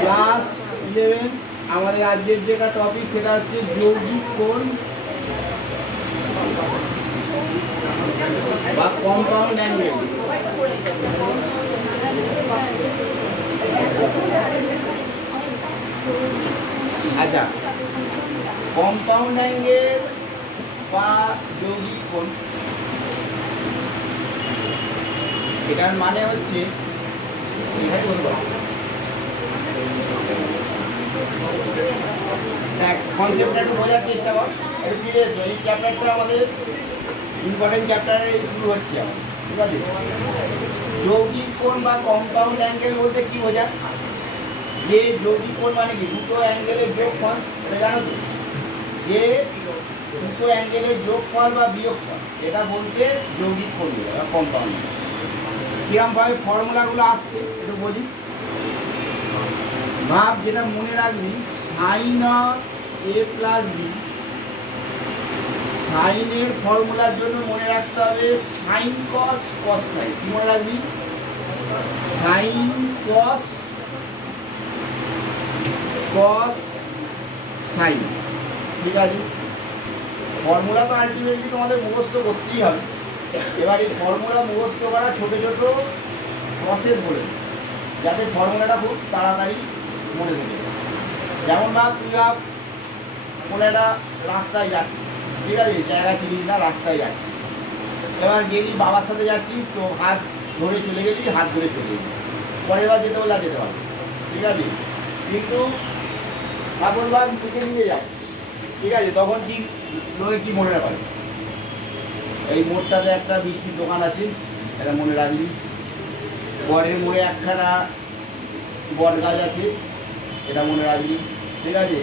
Class 11 আমাদের আজকের যেটা টপিক সেটা হচ্ছে যৌগিক কোণ বা কম্পাউন্ড অ্যাঙ্গেল। আচ্ছা, কম্পাউন্ড অ্যাঙ্গেল বা যৌগিক কোণ এটার মানে হচ্ছে দেখ কনসেপ্টটা একটু বোঝার চেষ্টা কর, একটু ফিরে এসো। এই চ্যাপ্টারটা আমাদের ইম্পর্টেন্ট চ্যাপ্টারে শুরু হচ্ছে আমার, ঠিক আছে? যৌগিক কোণ বা কম্পাউন্ড অ্যাঙ্গেল বলতে কি বোঝায়? যে যৌগিক কোণ মানে কি? দুটো অ্যাঙ্গেলের যোগফল, এটা জানো তো? যে দুটো অ্যাঙ্গেলের যোগফল বা বিয়োগফল, এটা বলতে যৌগিক কোণ বলে বা কম্পাউন্ড। কিরমভাবে ফর্মুলাগুলো আসছে একটু বলি। ভাব, যেটা মনে রাখবি, sine of A plus B, সাইনের ফর্মুলার জন্য মনে রাখতে হবে সাইন কস কস সাইন। কি মনে রাখবি? সাইন কস কস সাইন, ঠিক আছে? ফর্মুলা তো আলটিমেটলি তোমাদের মুখস্থ করতেই হবে। এবার এই ফর্মুলা মুখস্থ করা ছোটো ছোটো প্রসেস বলে, যাতে ফর্মুলাটা খুব তাড়াতাড়ি মনে থাকে। যেমন ভাব, তুই ভাব কোনো একটা রাস্তায় যাচ্ছি, ঠিক আছে? জায়গা চিনিস না, রাস্তায় যাচ্ছি। এবার গেলি, বাবার সাথে যাচ্ছি, তো হাত ধরে চলে গেলি, হাত ধরে চলে গেলি। পরের বার যেতে বললে যেতে পারবি, ঠিক আছে? কিন্তু তারপর ভাব তোকে নিয়ে যাচ্ছি, ঠিক আছে? তখন কি লোকে কি মনে রাখবে? এই মোড়টাতে একটা মিষ্টির দোকান আছে, এটা মনে রাখবি। বরের মোড়ে একখানা বট গাছ আছে, এটা মনে রাখবি, ঠিক আছে?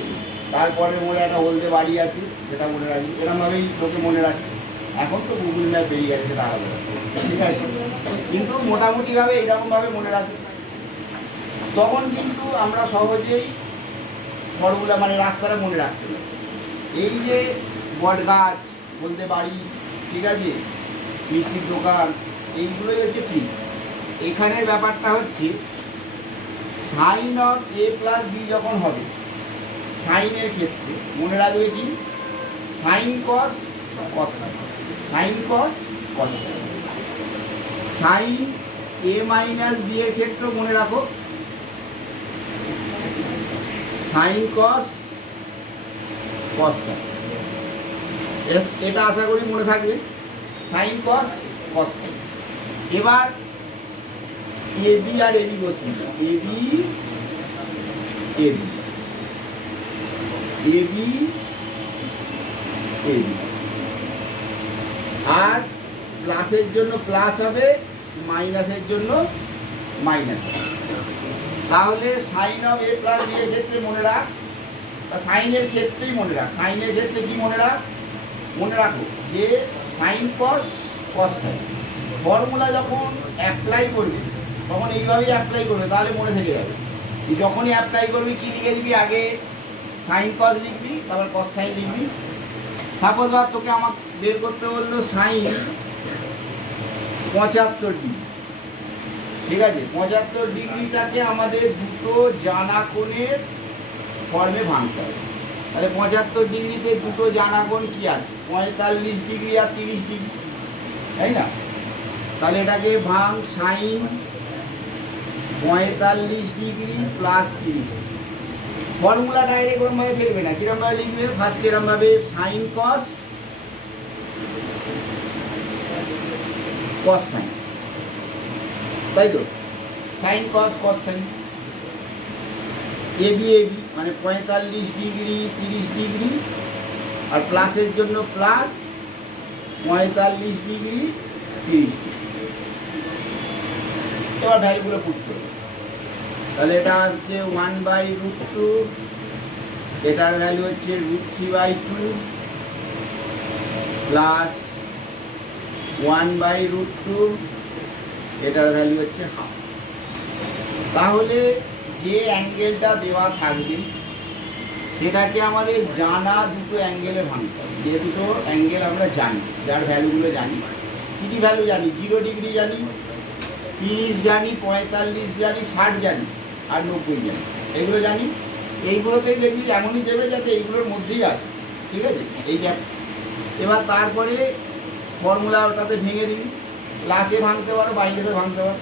তারপরের মোড়ে একটা হলদে বাড়ি আছে, সেটা মনে রাখবি। এরকমভাবেই লোকে মনে রাখে। এখন তো গুগল ম্যাপ বেরিয়ে গেছে, সেটা আলাদা, ঠিক আছে? কিন্তু মোটামুটিভাবে এইরকমভাবে মনে রাখি। তখন কিন্তু আমরা সহজেই ফর্মুলা মানে রাস্তাটা মনে রাখতে পারি। এই যে বট গাছ, হলদে বাড়ি, ঠিক আছে, মিষ্টির দোকান, এইগুলোই হচ্ছে ট্রিক্স। এখানের ব্যাপারটা হচ্ছে sine of A plus B যখন হবে, সাইনের ক্ষেত্রে মনে রাখবে কি? Sine cos cos sine, sine cos cos sine. Sine A minus B এর ক্ষেত্রে মনে রাখো সাইন কস কস সাইন। এটা আশা করি মনে থাকবে, সাইন কস কস সাইন। এবার এ বি আর এ বি বসিয়ে দাও, A B A B A B A B, আর প্লাসের জন্য প্লাস হবে, মাইনাসের জন্য মাইনাস হবে। তাহলে sine of A plus B এর ক্ষেত্রে মনে রাখ, সাইনের ক্ষেত্রেই মনে রাখ। সাইনের ক্ষেত্রে কি মনে রাখ? মনে রাখো যে sign cos cos sign. Formula যখন অ্যাপ্লাই করবে তখন এইভাবেই অ্যাপ্লাই করবে, তাহলে মনে থেকে যাবে। যখনই অ্যাপ্লাই করবি কি লিখে দিবি? আগে সাইন কস লিখবি, তারপর কস সাইন লিখবি। সাপোজ ভাব তোকে আমাকে বের করতে বললো সাইন 75 ডিগ্রি, ঠিক আছে? 75 ডিগ্রিটাকে আমাদের দুটো জানা কোণের ফর্মে ভাঙতে হবে। তাহলে 75 ডিগ্রিতে দুটো জানা কোণ কি আছে? 45 ডিগ্রি আর 30 ডিগ্রি, তাই না? তাহলে এটাকে ভাঙ, sine 45 degree plus 30। Formula direct ওরমভাবে ফেলবে না, কিরমভাবে লিখবে? ফার্স্ট এরমভাবে সাইন কস কস সাইন, তাই তো? Sine cos cos sine. A B মানে 45 ডিগ্রি 30 ডিগ্রি, আর প্লাসের জন্য প্লাস 45 ডিগ্রি 30 ডিগ্রি। এবার ভ্যালুগুলো পুট করবে। তাহলে এটা আসছে 1/√2, এটার ভ্যালু হচ্ছে √3/2 প্লাস 1/√2, এটার ভ্যালু হচ্ছে হাফ। তাহলে যে অ্যাঙ্গেলটা দেওয়া থাকবে সেটাকে আমাদের জানা দুটো অ্যাঙ্গেলে ভাঙতে হবে। যে দুটো অ্যাঙ্গেল আমরা জানি, যার ভ্যালুগুলো জানি। কী কী ভ্যালু জানি? 0 ডিগ্রি জানি, 30 জানি, 45 জানি, 60 জানি, আর 90 জানি। এগুলো জানি। এইগুলোতেই দেখবি এমনই দেবে যাতে এইগুলোর মধ্যেই আসে, ঠিক আছে? এই যে এবার তারপরে ফর্মুলা ওটাতে ভেঙে দিবি। প্লাসে ভাঙতে পারো, মাইনাসে ভাঙতে পারো।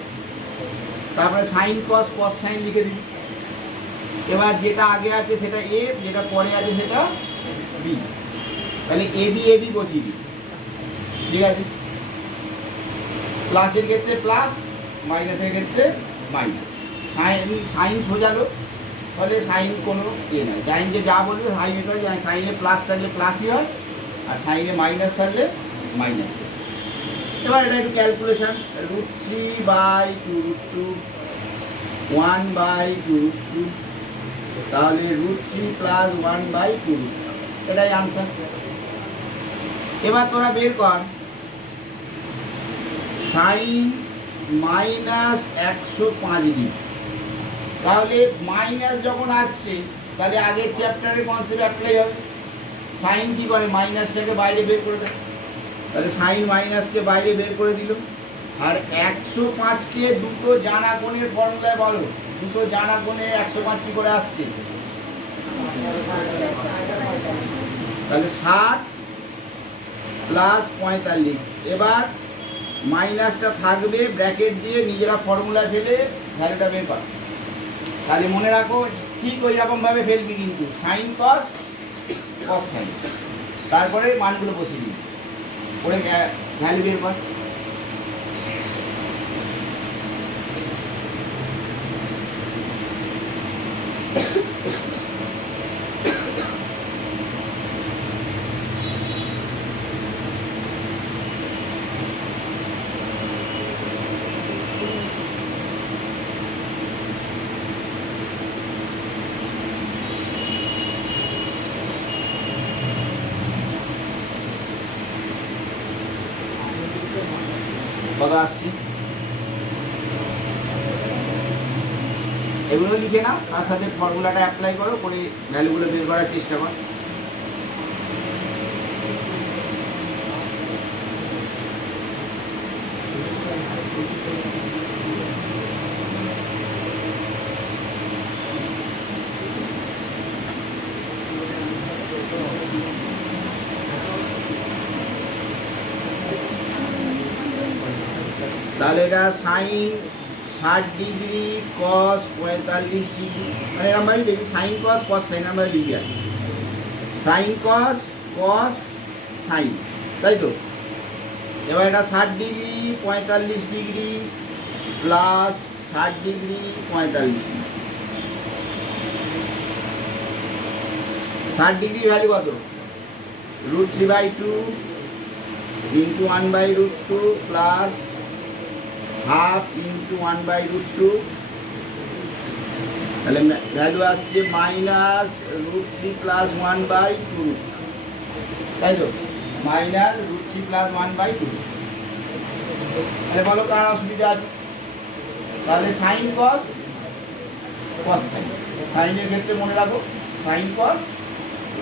তারপরে সাইন কস, কস সাইন লিখে দিবি। এবার যেটা আগে আছে সেটা এ, যেটা পরে আছে সেটা বি। তাহলে এবি এবি বসিয়ে দিবি, ঠিক আছে? প্লাসের ক্ষেত্রে প্লাস, মাইনাসের ক্ষেত্রে মাইনাস। সাইন সোজালো, তাহলে সাইন কোনো নয়। সাইনকে যা বলবে সাইন এটা হয়। সাইনে প্লাস থাকলে প্লাসই হয়, আর সাইনে মাইনাস থাকলে মাইনাস হয়। এবার এটা একটু ক্যালকুলেশন। √3/2√2, 1/2√2, তাহলে √3 + 1/2√2, এটাই আনসার। এবার তোরা বের কর সাইন -105°। তাহলে মাইনাস যখন আসছে তাহলে আগের চ্যাপ্টারের কনসেপ্ট অ্যাপ্লাই হবে। সাইন কী করে? মাইনাসটাকে বাইরে বের করে দেয়। তাহলে সাইন মাইনাসকে বাইরে বের করে দিল। আর 105কে দুটো জানা কোণের ফর্মুলায় বলো। দুটো জানা কোণে 105 কী করে আসছে? তাহলে 60 + 45। এবার মাইনাসটা থাকবে, ব্র্যাকেট দিয়ে নিজেরা ফর্মুলা ফেলে ভ্যালুটা বের কর। তাহলে মনে রাখো, ঠিক ওই রকমভাবে ফেলবি কিন্তু, সাইন কস, কস সাইন, তারপরে মানগুলো বসিয়ে দিবি, করে ভ্যালু বের কর। কত আসছি এগুলো লিখে নাও, তার সাথে ফর্মুলাটা অ্যাপ্লাই করো, করে ভ্যালুগুলো বের করার চেষ্টা করো। তাহলে এটা সাইন 60°, কস 45°, মানে এরকমভাবে দেখবি সাইন কস, কস সাইন আমরা লিখবি আর সাইন কস, কস সাইন, তাই তো? এবার এটা 60°, 45° প্লাস 60°, 45°। 60° ভ্যালু কত? √3/2 × 1/√2 প্লাস হাফ × 1/√2, তাহলে ভ্যালু আসছে -√3 + 1/2, তাই তো? -√3 + 1/2। তাহলে বলো কার অসুবিধা আছে? তাহলে সাইন কস, কস সাইন। সাইনের ক্ষেত্রে মনে রাখো সাইন কস,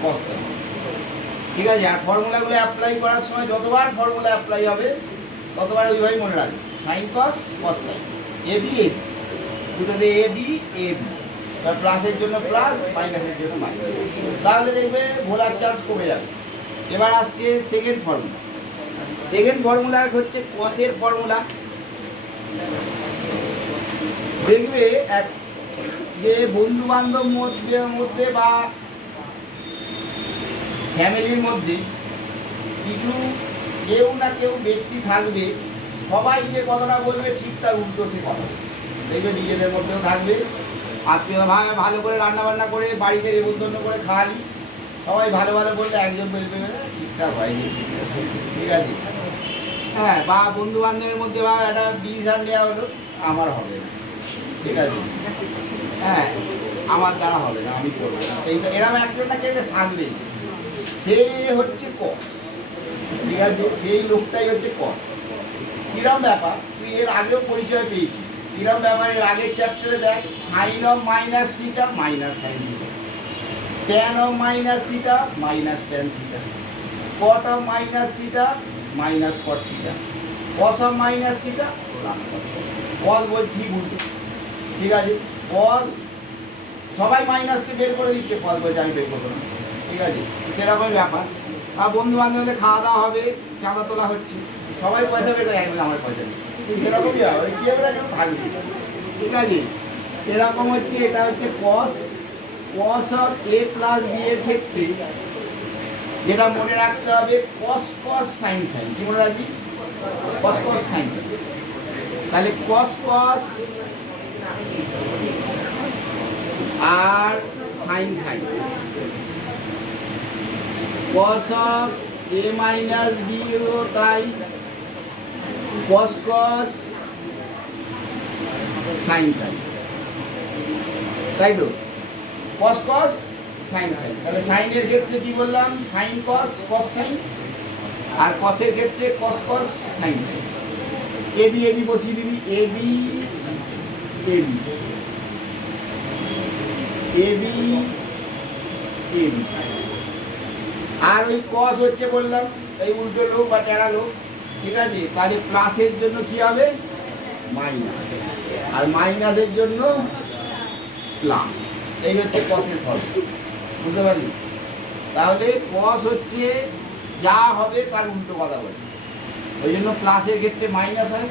কস সাইন, ঠিক আছে? আর ফর্মুলাগুলো অ্যাপ্লাই করার সময় যতবার ফর্মুলা অ্যাপ্লাই হবে ততবার ওইভাবেই মনে রাখবে, sine cos, cos sine, AB AB, দুটোতে এবি এবি, প্লাসের জন্য প্লাস, মাইনাসের জন্য মাইনাস। তাহলে দেখবে ভোলার চান্স কমে যাবে। এবার আসছে সেকেন্ড ফর্মুলা। সেকেন্ড ফর্মুলার হচ্ছে কসের ফর্মুলা। দেখবে যে বন্ধু বান্ধব মধ্যে বা ফ্যামিলির মধ্যে কিছু কেউ না কেউ ব্যক্তি থাকবে, সবাই যে কথাটা বলবে ঠিক তার উল্টো সে কথা দেখবে। নিজেদের মধ্যেও থাকবে, আত্মীয় ভাই ভালো করে রান্নাবান্না করে বাড়িতে নিমন্ত্রণ করে খাওয়ালি, সবাই ভালো ভালো বললে একজন বলবে ঠিকঠাক হয়নি, ঠিক আছে? হ্যাঁ, বা বন্ধু বান্ধবের মধ্যে বা একটা ডিসিশন নেওয়া হলো, আমার হবে না, ঠিক আছে? হ্যাঁ, আমার দ্বারা হবে না, আমি করবো না। এই তো এরকম একজন না কেউ থাকবে, সে হচ্ছে কস, ঠিক আছে? সেই লোকটাই হচ্ছে কস। কিরম ব্যাপার, তুই এর আগেও পরিচয় পেয়েছি। কিরম ব্যাপার, এর আগের চ্যাপ্টারে দেখ, sine of -θ minus sine theta. tan of minus theta minus tan theta, cot of minus theta minus cot theta, cos of minus theta plus cos। cos বল ঠিক উল্টো, ঠিক আছে। cos সবাই মাইনাসকে বের করে দিচ্ছে, cos বলছে আমি বের করবো না, ঠিক আছে। সেরকমই ব্যাপার। আর বন্ধু বান্ধবদের খাওয়া দাওয়া হবে, চাঁদা তোলা হচ্ছে, সবাই পয়সা বের করে, একদম আমার পয়সা নেই, সেরকমই ব্যাপার। কে বেড়া কেউ থাকবে, ঠিক আছে। এরকম হচ্ছে, এটা হচ্ছে cos cos of a plus b এর ক্ষেত্রে যেটা মনে রাখতে হবে cos cos sin sin, কি মনে রাখবি? cos cos sin sin। তাহলে cos cos আর sin sin, cos of a minus b ও তাই, cos cos sin sin, তাই তো? cos cos sin sin। তাহলে sin এর ক্ষেত্রে কি বললাম? sin cos cos sin, আর cos এর ক্ষেত্রে cos cos sin sin। ab ab বসিয়ে দিবি, ab ab ab ab। আর ওই cos হচ্ছে বললাম এই উল্টো লোক বা টেরা লোক, ঠিক আছে। তাহলে প্লাসের জন্য কি হবে? মাইনাস, আর মাইনাসের জন্য প্লাস। এই হচ্ছে কসের ফল, বুঝতে পারলি? তাহলে কস হচ্ছে যা হবে তার উল্টো কথা বলে, ওই জন্য প্লাসের ক্ষেত্রে মাইনাস হয়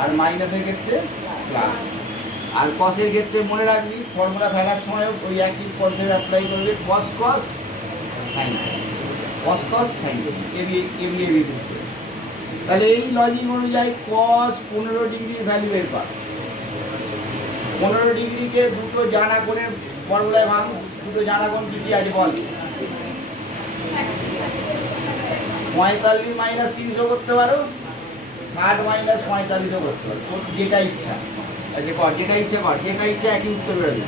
আর মাইনাসের ক্ষেত্রে প্লাস। আর কসের ক্ষেত্রে মনে রাখবি ফর্মুলা ফেলার সময় ওই একই কনসেপ্ট অ্যাপ্লাই করবে, cos cos sine sine, cos cos sine sine, AB AB AB. তাহলে এই লজিক অনুযায়ী কস 15 ডিগ্রির ভ্যালু বের পার। 15 ডিগ্রিকে দুটো জানা কোণের ফর্মুলায় ভাঙ। দুটো জানা কোণ কি কি আছে বল? 45 মাইনাস 30ও করতে পারো, 60 মাইনাস 45ও করতে পারো, তোর যেটা ইচ্ছা। আচ্ছা কর, যেটা ইচ্ছা কর, যেটা ইচ্ছা একই উত্তর বেরোবে।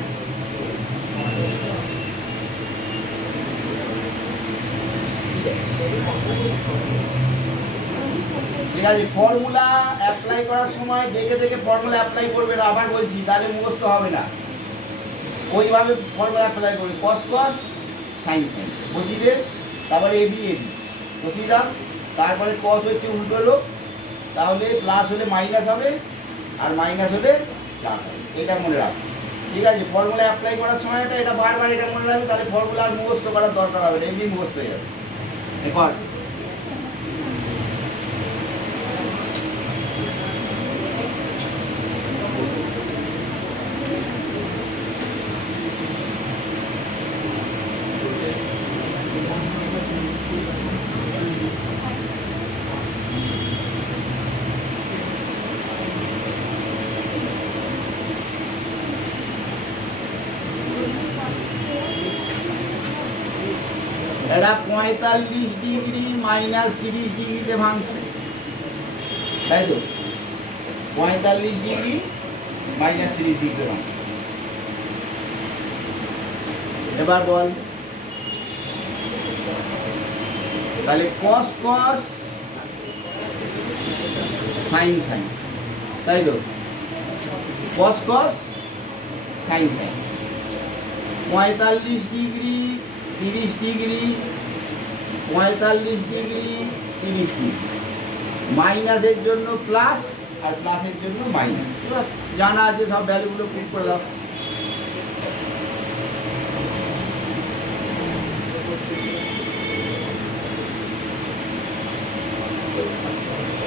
ঠিক আছে। ফর্মুলা অ্যাপ্লাই করার সময় দেখে দেখে ফর্মুলা অ্যাপ্লাই করবে না, আবার বলছি, তাহলে মুখস্থ হবে না। ওইভাবে ফর্মুলা অ্যাপ্লাই করবে, কস কস সাইন সাইন বসিয়ে দে, তারপরে এবি এবি বসিয়ে দাও, তারপরে কস হচ্ছে উল্টো লোক, তাহলে প্লাস হলে মাইনাস হবে আর মাইনাস হলে প্লাস হবে, এটা মনে রাখবে। ঠিক আছে। ফর্মুলা অ্যাপ্লাই করার সময় এটা বারবার এটা মনে রাখবে, তাহলে ফর্মুলা আর মুখস্থ করার দরকার হবে না, এমনি মুখস্থ হয়ে যাবে। এরপর এটা 45 ডিগ্রি মাইনাস 30 ডিগ্রিতে ভাঙছে, তাই তো? 45 ডিগ্রি মাইনাস 30 ডিগ্রিতে ভাঙছে। এবার বল, তাহলে কস কস সাইন সাইন, তাই তো? Cos cos sine sine, 45 degree 30 degree, 45 degree 30 degree, মাইনাসের জন্য প্লাস আর প্লাসের জন্য মাইনাস। এবার জানা আছে, সব ভ্যালুগুলো পুট করে দাও।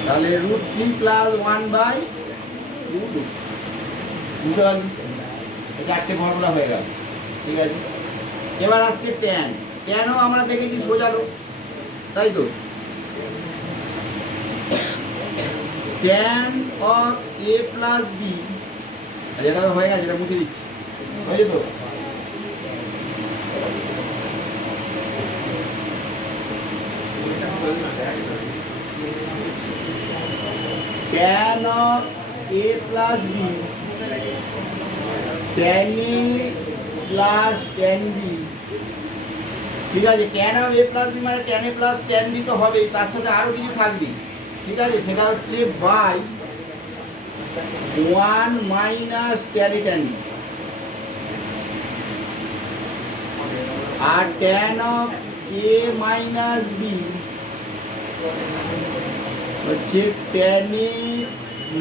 তাহলে √3 প্লাস 1/√2, বুঝতে পারলি? এই চারটে ফর্মুলা হয়ে গেল, ঠিক আছে। এবার আসছে ট্যান। ট্যানও আমরা দেখেছি সোজালো, তাই তো? Tan of a plus b, এটা তো হয়ে গেছে, এটা মুছে দিচ্ছি, হয়েছে তো? Tan of a plus b, tan a plus tan b, ঠিক আছে। Tan of a plus b মানে tan a plus tan b তো হবেই, তার সাথে আরও কিছু থাকবে, ঠিক আছে। সেটা হচ্ছে by 1 minus tan a tan b। আর tan of A minus B হচ্ছে tan A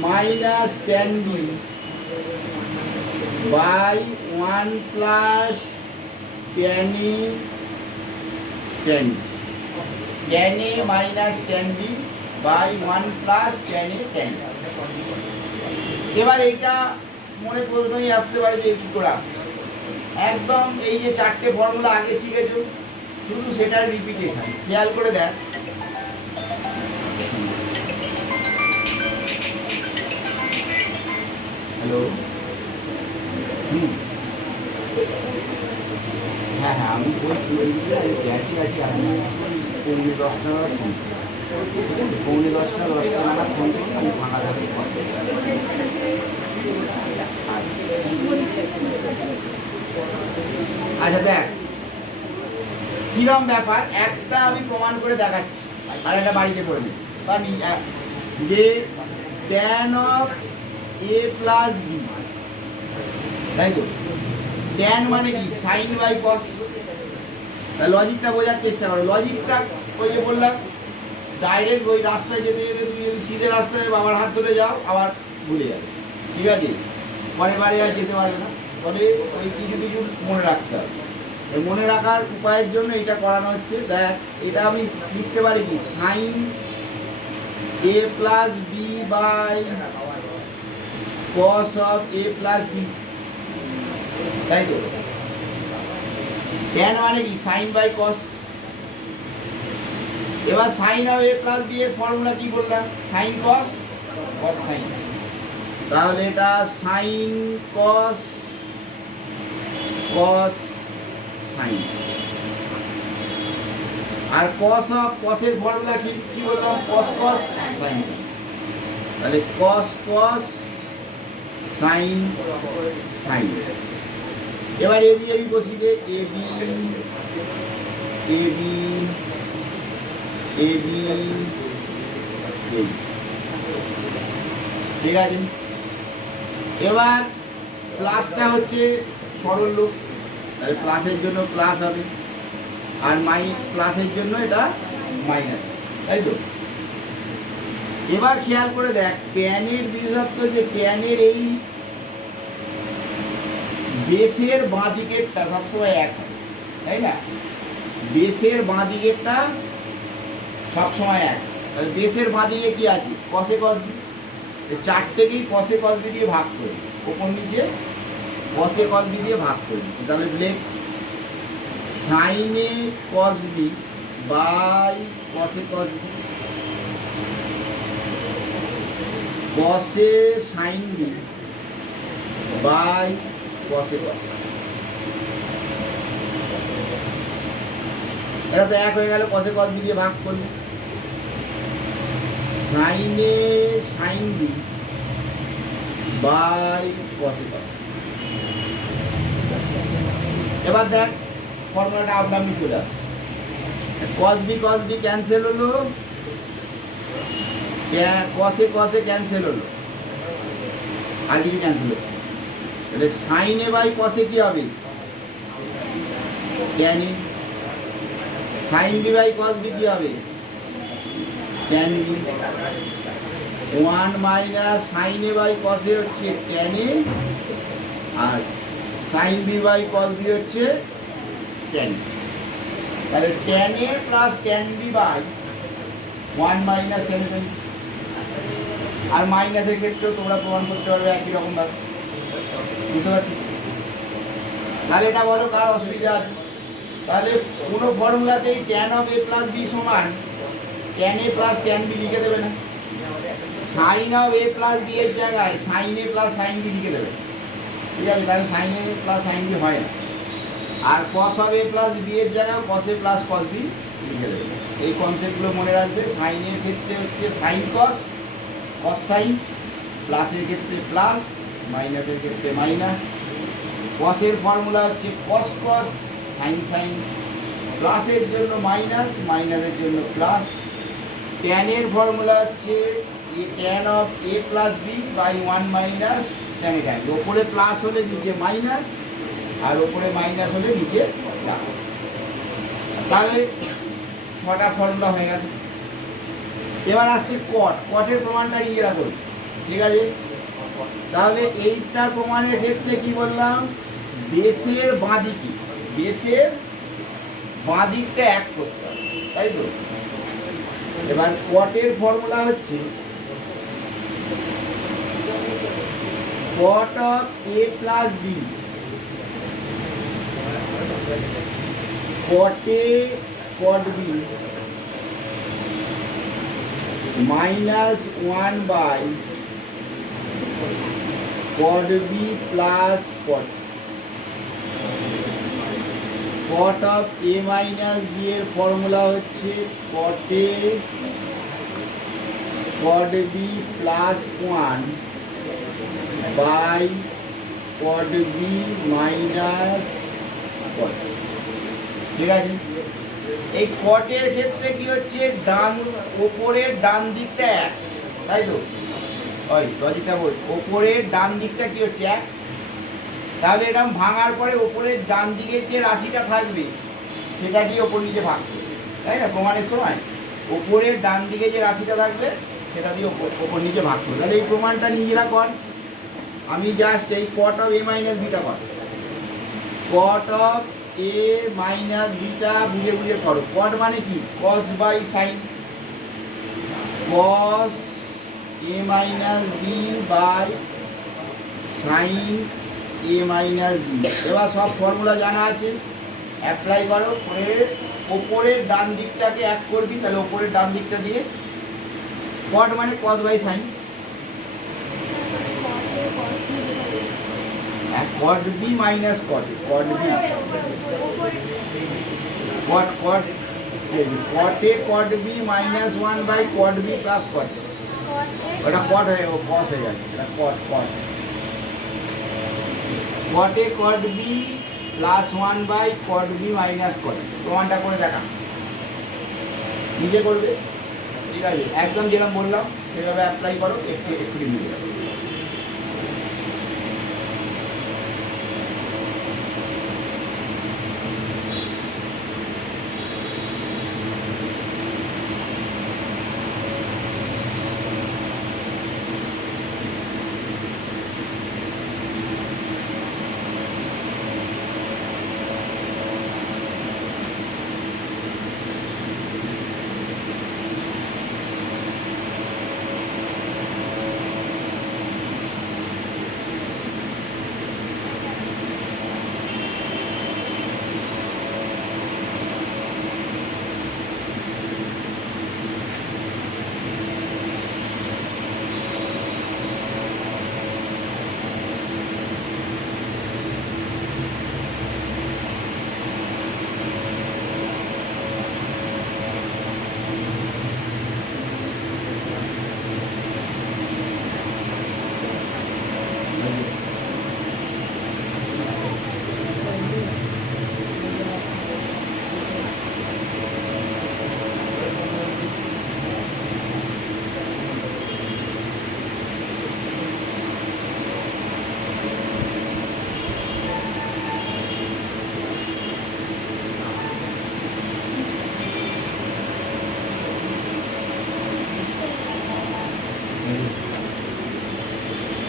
minus tan B by 1 plus tan A tan B, tan A minus tan B by 1 plus tan A tan B. এবার এইটা মনে প্রশ্নই আসতে পারে যে কী করে আসছে, একদম এই যে চারটে ফর্মুলা আগে শিখেছো শুধু সেটার রিপিটেশন। খেয়াল করে দেখ, হ্যালো, হ্যাঁ হ্যাঁ আমি বলছি গ্যাসি আছি, আমি 9:30 নাগাদ ফোন, 9:30 নাগাদ ফোন করুন, আমি ফাঁকা থাকি। আচ্ছা দেখ কিরম ব্যাপার, একটা আমি প্রমাণ করে দেখাচ্ছি আর একটা বাড়িতে করে নিই, বা যে tan of A plus B, তাই তো ট্যান মানে কি সাইন বাই কস। লজিকটা বোঝার চেষ্টা করো, লজিকটা ওই যে বললাম ডাইরেক্ট ওই রাস্তায় যেতে যেতে তুমি যদি সিধে রাস্তায় বাবার হাত ধরে যাও আবার ভুলে যাবে, ঠিক আছে, পরের বারে আর যেতে পারবে না। তবে ওই কিছু কিছু মনে রাখতে হবে, মনে রাখার উপায়ের জন্য এটা করানো হচ্ছে। দেখ এটা আমি লিখতে পারি কি sine A plus B by cos of A plus B, তাই তো। ট্যান মানে কি সাইন বাই কস। এবার sine of A plus B এর ফর্মুলা কি বললাম, সাইন কস কস সাইন, তাহলে এটা সাইন কস কস সাইন। আর কস অফ কসের ফর্মুলা কি বললাম, কস কস সাইন, তাহলে কস কস সাইন সাইন। এবার এবি এবি বসিয়ে দে, এবি এবি এবি এবি, ঠিক আছে। এবার প্লাসটা হচ্ছে সরল লোক, তাহলে প্লাসের জন্য প্লাস হবে আর প্লাসের জন্য এটা মাইনাস, তাই তো। এবার খেয়াল করে দেখ ট্যানের বিভক্ত, যে ট্যানের এই বেসের বাঁ দিকেরটা সবসময় এক হয়, তাই না, বেসের বাঁ দিকেরটা সবসময় এক। তাহলে বেসের বাঁ দিকে কি আছে, কসে কস বি, চারটেকেই কসে কস বি দিয়ে ভাগ করি, ওপর নিচে কসে কস বি দিয়ে ভাগ করি, তাহলে ব্লেক সাইনে কস বি বাই কসে কস বি, কসে সাইন বি বাই কসে কস। এটা তো এক হয়ে গেল, কসে কস বি দিয়ে ভাগ করলে সাইনে সাইন বি বাই কসে কস। এবার দেখ ফর্মুলাটা আপনি চলে আসছে, কস বি ক্যান্সেল হলো, কসে কসে ক্যান্সেল হলো, আর কিছু ক্যান্সেল হলো, তাহলে সাইনে বাই কসে কি হবে, tan A, sine B by cos B কি হবে, tan B, 1 minus sine A by কসে হচ্ছে ট্যান এ, আর sine B by cos B হচ্ছে ট্যান। তাহলে tan A plus tan B by 1 minus tan B, আর মাইনাসের ক্ষেত্রেও তোমরা প্রমাণ করতে পারবে একই রকম ভাবে, বুঝতে পারছিস। তাহলে এটা বলো কার অসুবিধা আছে, তাহলে কোনো ফর্মুলাতেই tan of A plus B সমান tan A plus tan B লিখে দেবে না, sine of A plus B এর জায়গায় sine A plus sine B লিখে দেবে, ঠিক আছে, কারণ sine A plus sine B হয় না। আর cos of A plus B এর জায়গায় কস এ প্লাস কস বি লিখে দেবে। এই কনসেপ্টগুলো মনে রাখবে, সাইনের ক্ষেত্রে হচ্ছে সাইন কস কস সাইন, প্লাসের ক্ষেত্রে প্লাস, মাইনাসের ক্ষেত্রে মাইনাস। কসের ফর্মুলা হচ্ছে কস কস সাইন সাইন, প্লাসের জন্য মাইনাস, মাইনাসের জন্য প্লাস। ট্যানের ফর্মুলা হচ্ছে tan of A plus B by 1 minus tan A tan, ওপরে প্লাস হলে নিচে মাইনাস, আর ওপরে মাইনাস হলে নিচে প্লাস। তাহলে 6টা ফর্মুলা হয়ে গেল। এবার আসছে কটের প্রমাণটা নিজেরা করি, ঠিক আছে? তাহলে এইটার প্রমাণের ক্ষেত্রে কি বললাম, বেসের বাঁ দিকটা এক করতে হবে, তাই তো? এবার কটের ফর্মুলা হচ্ছে cot of a plus b, cot b minus 1 by cot b plus cot of a minus b এর ফর্মুলা হচ্ছে cot b plus 1 by cot b minus cot, ঠিক আছে? এই কটের ক্ষেত্রে কি হচ্ছে, ওপরের ডান দিকটা এক, তাই তো? ওই লজিকটা বল, ওপরের ডান দিকটা কি হচ্ছে এক। তাহলে এরকম ভাঙার পরে ওপরের ডান দিকে যে রাশিটা থাকবে সেটা দিয়ে ওপর নিচে ভাগ করবে, তাই না? প্রমাণের সময় ওপরের ডান দিকে যে রাশিটা থাকবে সেটা দিয়ে ওপর নিচে ভাগ করবে। তাহলে এই প্রমাণটা নিজেরা কর, আমি জাস্ট এই cot of a minus b টা কর। cot of a minus b টা বুঝে বুঝে করো। cot মানে কি, cos by sin, cos a minus b by sin a minus b। এবার সব ফর্মুলা জানা আছে, অ্যাপ্লাই করো করে ওপরের ডান দিকটাকে এক করবি, তাহলে ওপরের ডান দিকটা দিয়ে cot মানে cos by sin, cot b minus cot b, cot a cot b minus 1 by cot b plus cot a, ওটা cot হয়ে cos হয়ে যাবে, এটা cot a cot b plus 1 by cot b minus cot a। প্রমাণটা করে দেখা, নিজে করবে, ঠিক আছে? একদম যেরকম বললাম সেভাবে অ্যাপ্লাই করো, একটু মিলে যাবে।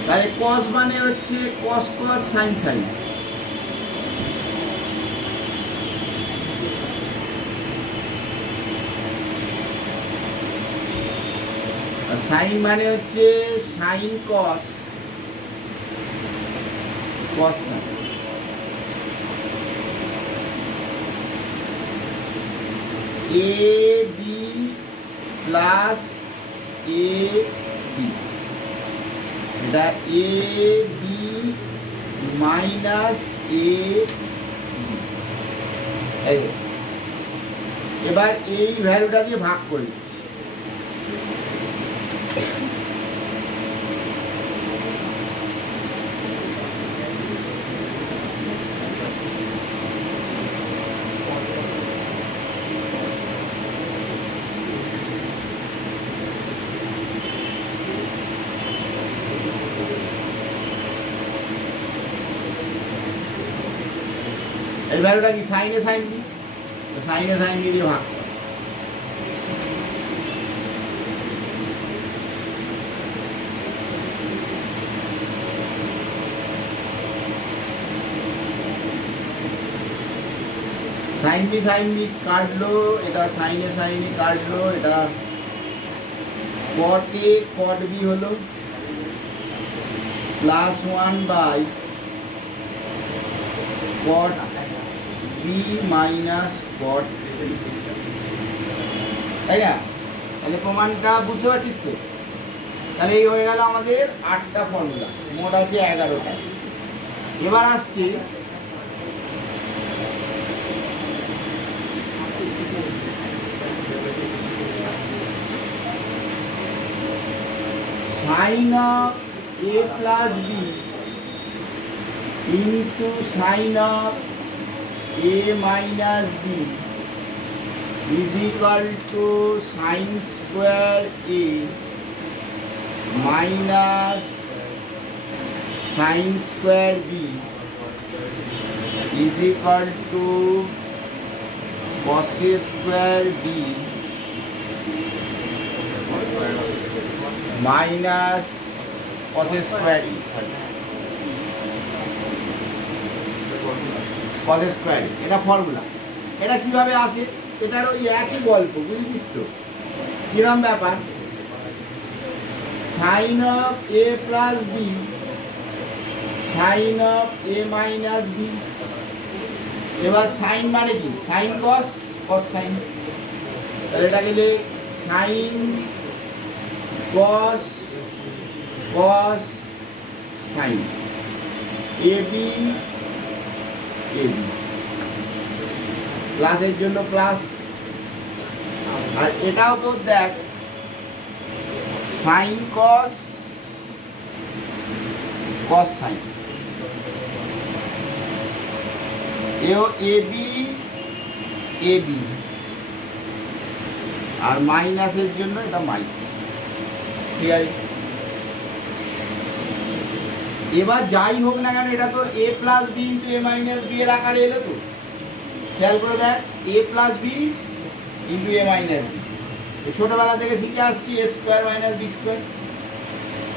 তাহলে cos মানে হচ্ছে cos cos sin sin, আর sin মানে হচ্ছে sin cos cos sin। a b plus a b, এটা a b minus a b। এবার এই ভ্যালুটা দিয়ে ভাগ করে দিচ্ছি, এই ভ্যালুটা কি সাইনে সাইন বি, সাইনে সাইন বি দিয়ে ভাগ করো। সাইন বি কাটলো, এটা সাইনে সাইনে কাটলো, এটা কট এ কট বি হলো plus 1 cot B minus cot, তাই না? তাহলে প্রমাণটা বুঝতে পারছিস তো? তাহলে এই হয়ে গেল আমাদের 8টা ফর্মুলা, মোট আছে 11টা। এবার আসছে sine of A plus B into sine of A minus B is equal to sine square A minus sine square B is equal to cos square B minus cos square A, cos square. এটা formula. এটা কিভাবে আসে? এটারও ওই একই গল্প, বুঝলিস তো? কিরম ব্যাপার? Sine of A plus B sine of A minus B. এবার সাইন মানে কি? Sine cos, cos sine. তাহলে এটা গেলে sine cos cos sine A B প্লাসের জন্য প্লাস। আর এটাও তো দেখ সাইন কস কস সাইন, এও এ বি আর মাইনাসের জন্য এটা মাইনাস, ঠিক আছে? এবার যাই হোক না কেন, এটা তোর A plus B into A minus B এর আকারে এলো তো। খেয়াল করে দেখ, A plus B into A minus B. ছোটবেলা থেকে শিখে আসছি A square minus B square.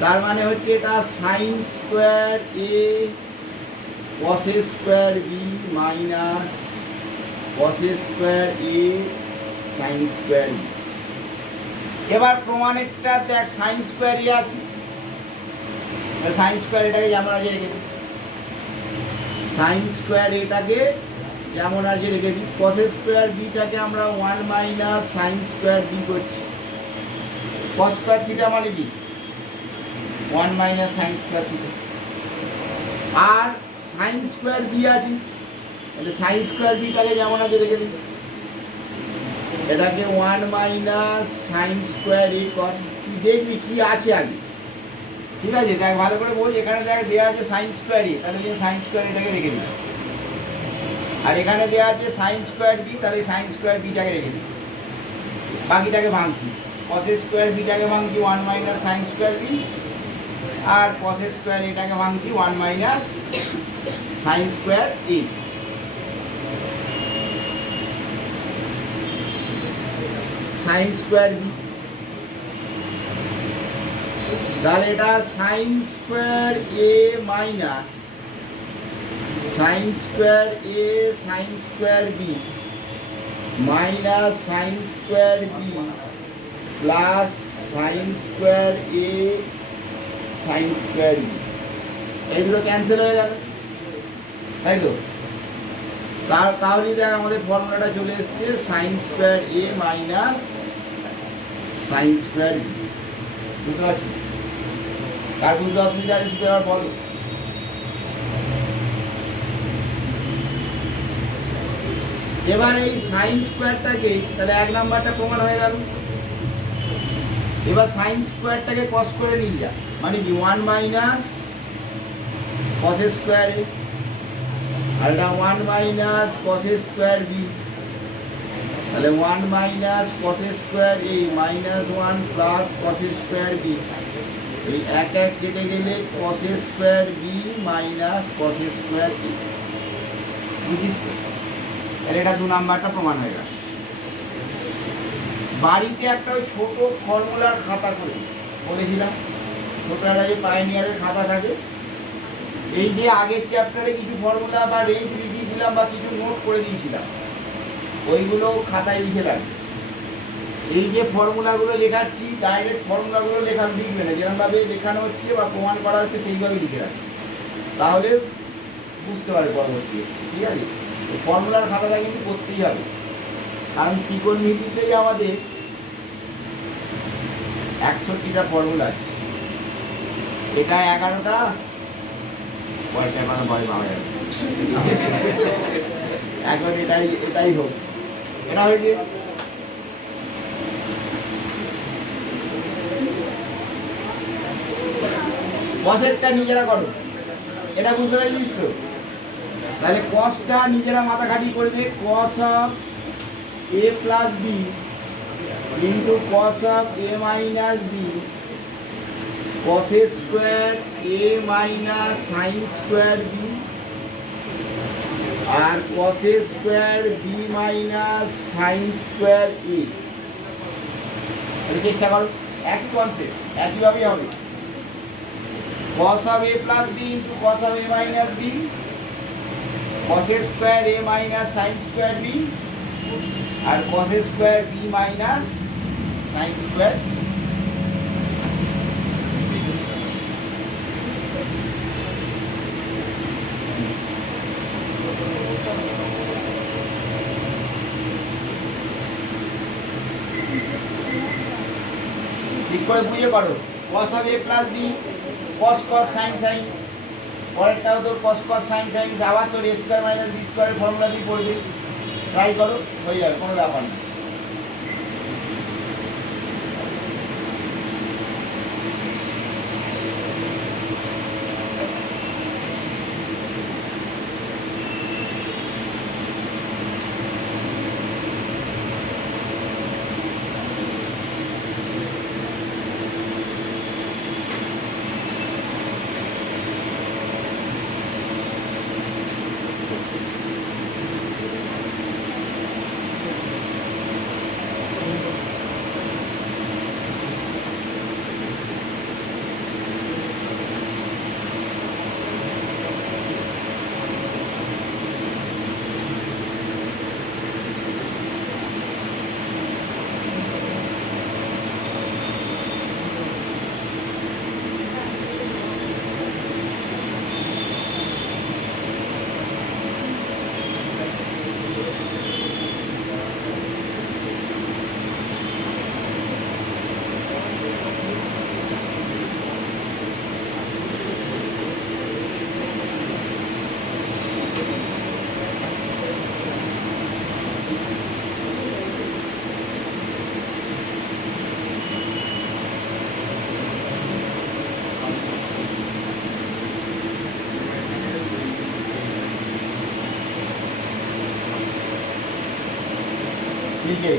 তার মানে হচ্ছে এটা sine square A cos square B minus cos square A sine square B. এবার প্রমাণেরটা দেখ, সাইন স্কোয়ার এ আছে, সাইন স্কোয়ার এটাকে যেমন আছে রেখে দিই, সাইন স্কোয়ার এটাকে যেমন আছে রেখে দিই। কস স্কোয়ার বিটাকে আমরা 1 মাইনাস সাইন স্কোয়ার বি করছি। কস স্কোয়ার থিটা মানে কি? 1 মাইনাস সাইন স্কোয়ার থিটা। আর সাইন স্কোয়ার বি আছে, তাহলে সাইন স্কোয়ার বিটাকে যেমন আছে রেখে দিই, এটাকে 1 মাইনাস সাইন স্কোয়ার এ কর। তুই দেখবি কি আছে আগে, ঠিক আছে? দেখ ভালো করে বোঝ। এখানে দেখ দেওয়া আছে সাইন স্কোয়ার এ, তাহলে সাইন স্কোয়ার এটাকে রেখে দিই। আর এখানে দেওয়া আছে সাইন স্কোয়ার বি, তাহলে সাইন স্কোয়ার বিটাকে রেখে দিই। বাকিটাকে ভাঙছি, কস স্কোয়ার বিটাকে ভাঙছি 1 মাইনাস সাইন স্কোয়ার বি, আর কস স্কোয়ার এটাকে ভাঙছি 1 minus sine square A. Sine square B, তাহলে এটা sine square A minus sine square A sine square B minus sine square B plus sine square A sine square B. এই দুটো cancel হয়ে গেল, তাই তো? তাহলে দেখ আমাদের ফর্মুলাটা চলে এসছে sign square A minus sine square B. বুঝতে পারছি? তার বুঝতে অসুবিধা আছে শুধু এবার বলো। এবার এই সাইন স্কোয়ারটাকে, তাহলে 1 নাম্বারটা প্রমাণ হয়ে গেল। এবার সাইন স্কোয়ারটাকে কস করে নিয়ে যা, মানে কি 1 মাইনাস কস স্কোয়ার এ, আর এটা 1 মাইনাস কস স্কোয়ার বি। তাহলে 1 minus cos square A minus 1 plus cos square B. এই এক এক কেটে গেলে cos square B minus cos square A. বুঝিস তো? এটা 2 নাম্বারটা প্রমাণ হয়ে গেল। বাড়িতে একটা ওই ছোট ফর্মুলার খাতা করে বলেছিলাম, ছোট একটা যে পাইনিয়ারের খাতা থাকে, এই যে আগের চ্যাপ্টারে কিছু ফর্মুলা বা রেঞ্জ লিখিয়েছিলাম বা কিছু নোট করে দিয়েছিলাম, ওইগুলো খাতায় লিখে রাখবে। এই যে ফর্মুলাগুলো লেখাচ্ছি, ডাইরেক্ট ফর্মুলাগুলো লিখবে না, যেরকমভাবে লেখানো হচ্ছে বা প্রমাণ করা হচ্ছে সেইভাবে লিখে রাখবে, তাহলে বুঝতে পারে পরবর্তী। ঠিক আছে, ফর্মুলার খাতাটা কিন্তু করতেই হবে, কারণ ত্রিকোণমিতিতেই আমাদের 61টা ফর্মুলা আছে। এটা 11টা, পরেরটা কথা পরে পাওয়া যাবে। এখন এটাই হোক। এটা হয়েছে কসেরটা নিজেরা করো, এটা বুঝতে পেরেছিস তো? তাহলে কসটা নিজেরা মাথা খাটি করবে, cos of A plus B into cos of A minus B cos A square A minus sine square B আর cos A square B minus sine square A. চেষ্টা করো, একই কনসেপ্ট, একইভাবেই হবে। cos of a plus b into cos of a minus b cos a square a minus sin square b R cos a square b minus sin square b। ঠিক করে বুঝে করো। cos of a plus b cos cos sin sin, পরেরটাও তোর cos cos sin sin, আবার তোর a square minus B স্কোয়ারের formula দিয়ে পড়বে। ট্রাই করো, হয়ে যাবে, কোনো ব্যাপার না। নিচে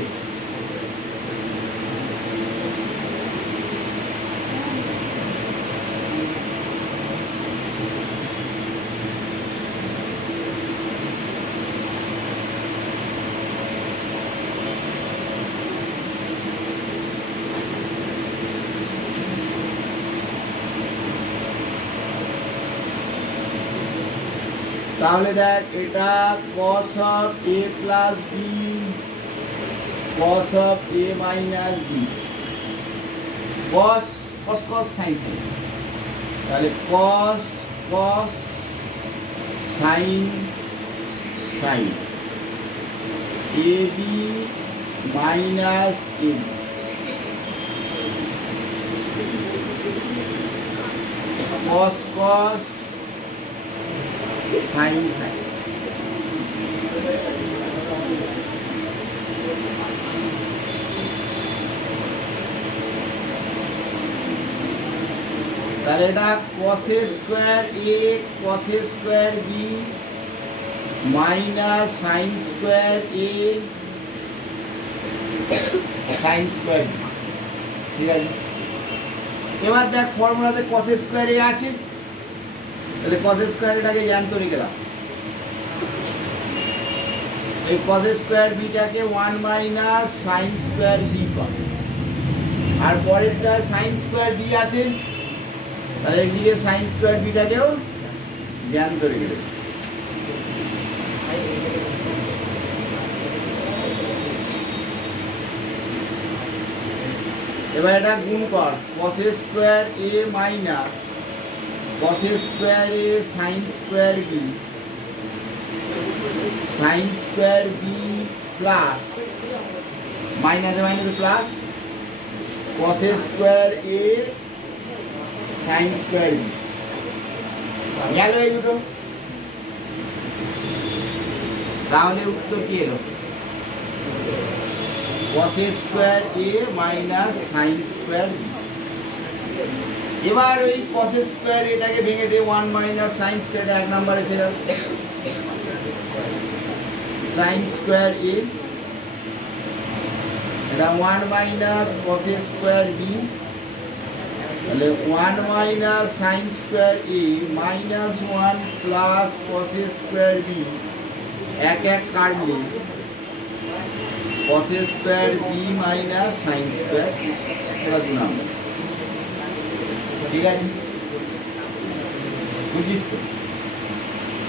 তাহলে দেখ, এটা cos of a plus b cos of a minus b cos cos cos sin sin, তাহলে cos cos sin sin ab minus ab cos cos sin sin। তাহলে এটা cos a square a cos a square b minus sin square a sin square b। ঠিক আছে, এবার দেখ ফর্মুলাতে cos a square a আছে, তাহলে cos a square এটাকে জ্যান্ত রেখে দাও। এই cos স্কোয়ার বিটাকে 1 মাইনাস সাইন স্কোয়ার বি পাবো, আর পরেরটা সাইন স্কোয়ার বি আছে, তাহলে একদিকে সাইন স্কোয়ার বিটাকেও জ্ঞান করে গেলে। এবার এটা গুণ কর, cos square A minus cos square A sine square B, sine square B plus মাইনাসে মাইনাসে plus cos square A sine square B গেল এই দুটো। তাহলে উত্তর কি এলো? cos square A minus sine square B. এবার ওই cos স্কোয়ার এটাকে ভেঙে দে, 1 মাইনাস সাইন স্কোয়ার, এক নম্বরে ছিল সাইন স্কোয়ার এ, এটা 1 মাইনাস cos স্কোয়ার বি, তাহলে 1 minus sine square A minus 1 plus cos square B, এক এক কাটলে cos square B minus sine square, এটা 2 নম্বর। ঠিক আছে, বুঝিস তো?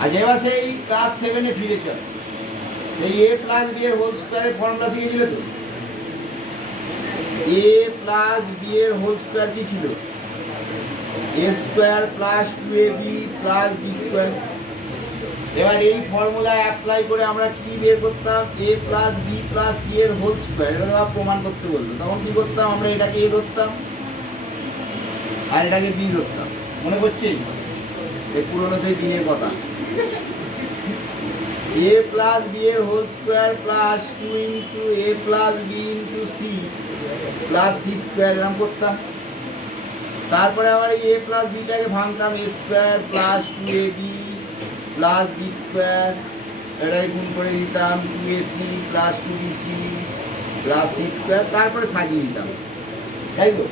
আজ এবার সেই ক্লাস 7-এ ফিরে চল। এই এ প্লাস বি এর হোল স্কোয়ারের ফর্মুলা শিখেছিল তো? এ প্লাস বি এর হোল স্কোয়ার কি ছিল? A square plus 2ab plus B square. এবার এই ফর্মুলা অ্যাপ্লাই করে আমরা কি বের করতাম? A plus B plus C এর হোল স্কোয়ার, এটা আবার প্রমাণ করতে বললো। তখন কি করতাম? আমরা এটাকে এ ধরতাম আর এটাকে বি ধরতাম। মনে পড়ছে? এই পুরোনো সেই দিনের কথা। এ প্লাস বি এর whole square plus 2 into A plus B into C plus C square, এরকম করতাম। তারপরে আবার এ প্লাস বিটাকে ভাঙতাম, A square plus 2ab plus B square, এটাকে গুণ করে দিতাম 2ac plus 2bc plus C square, তারপরে সাজিয়ে দিতাম, তাই তো?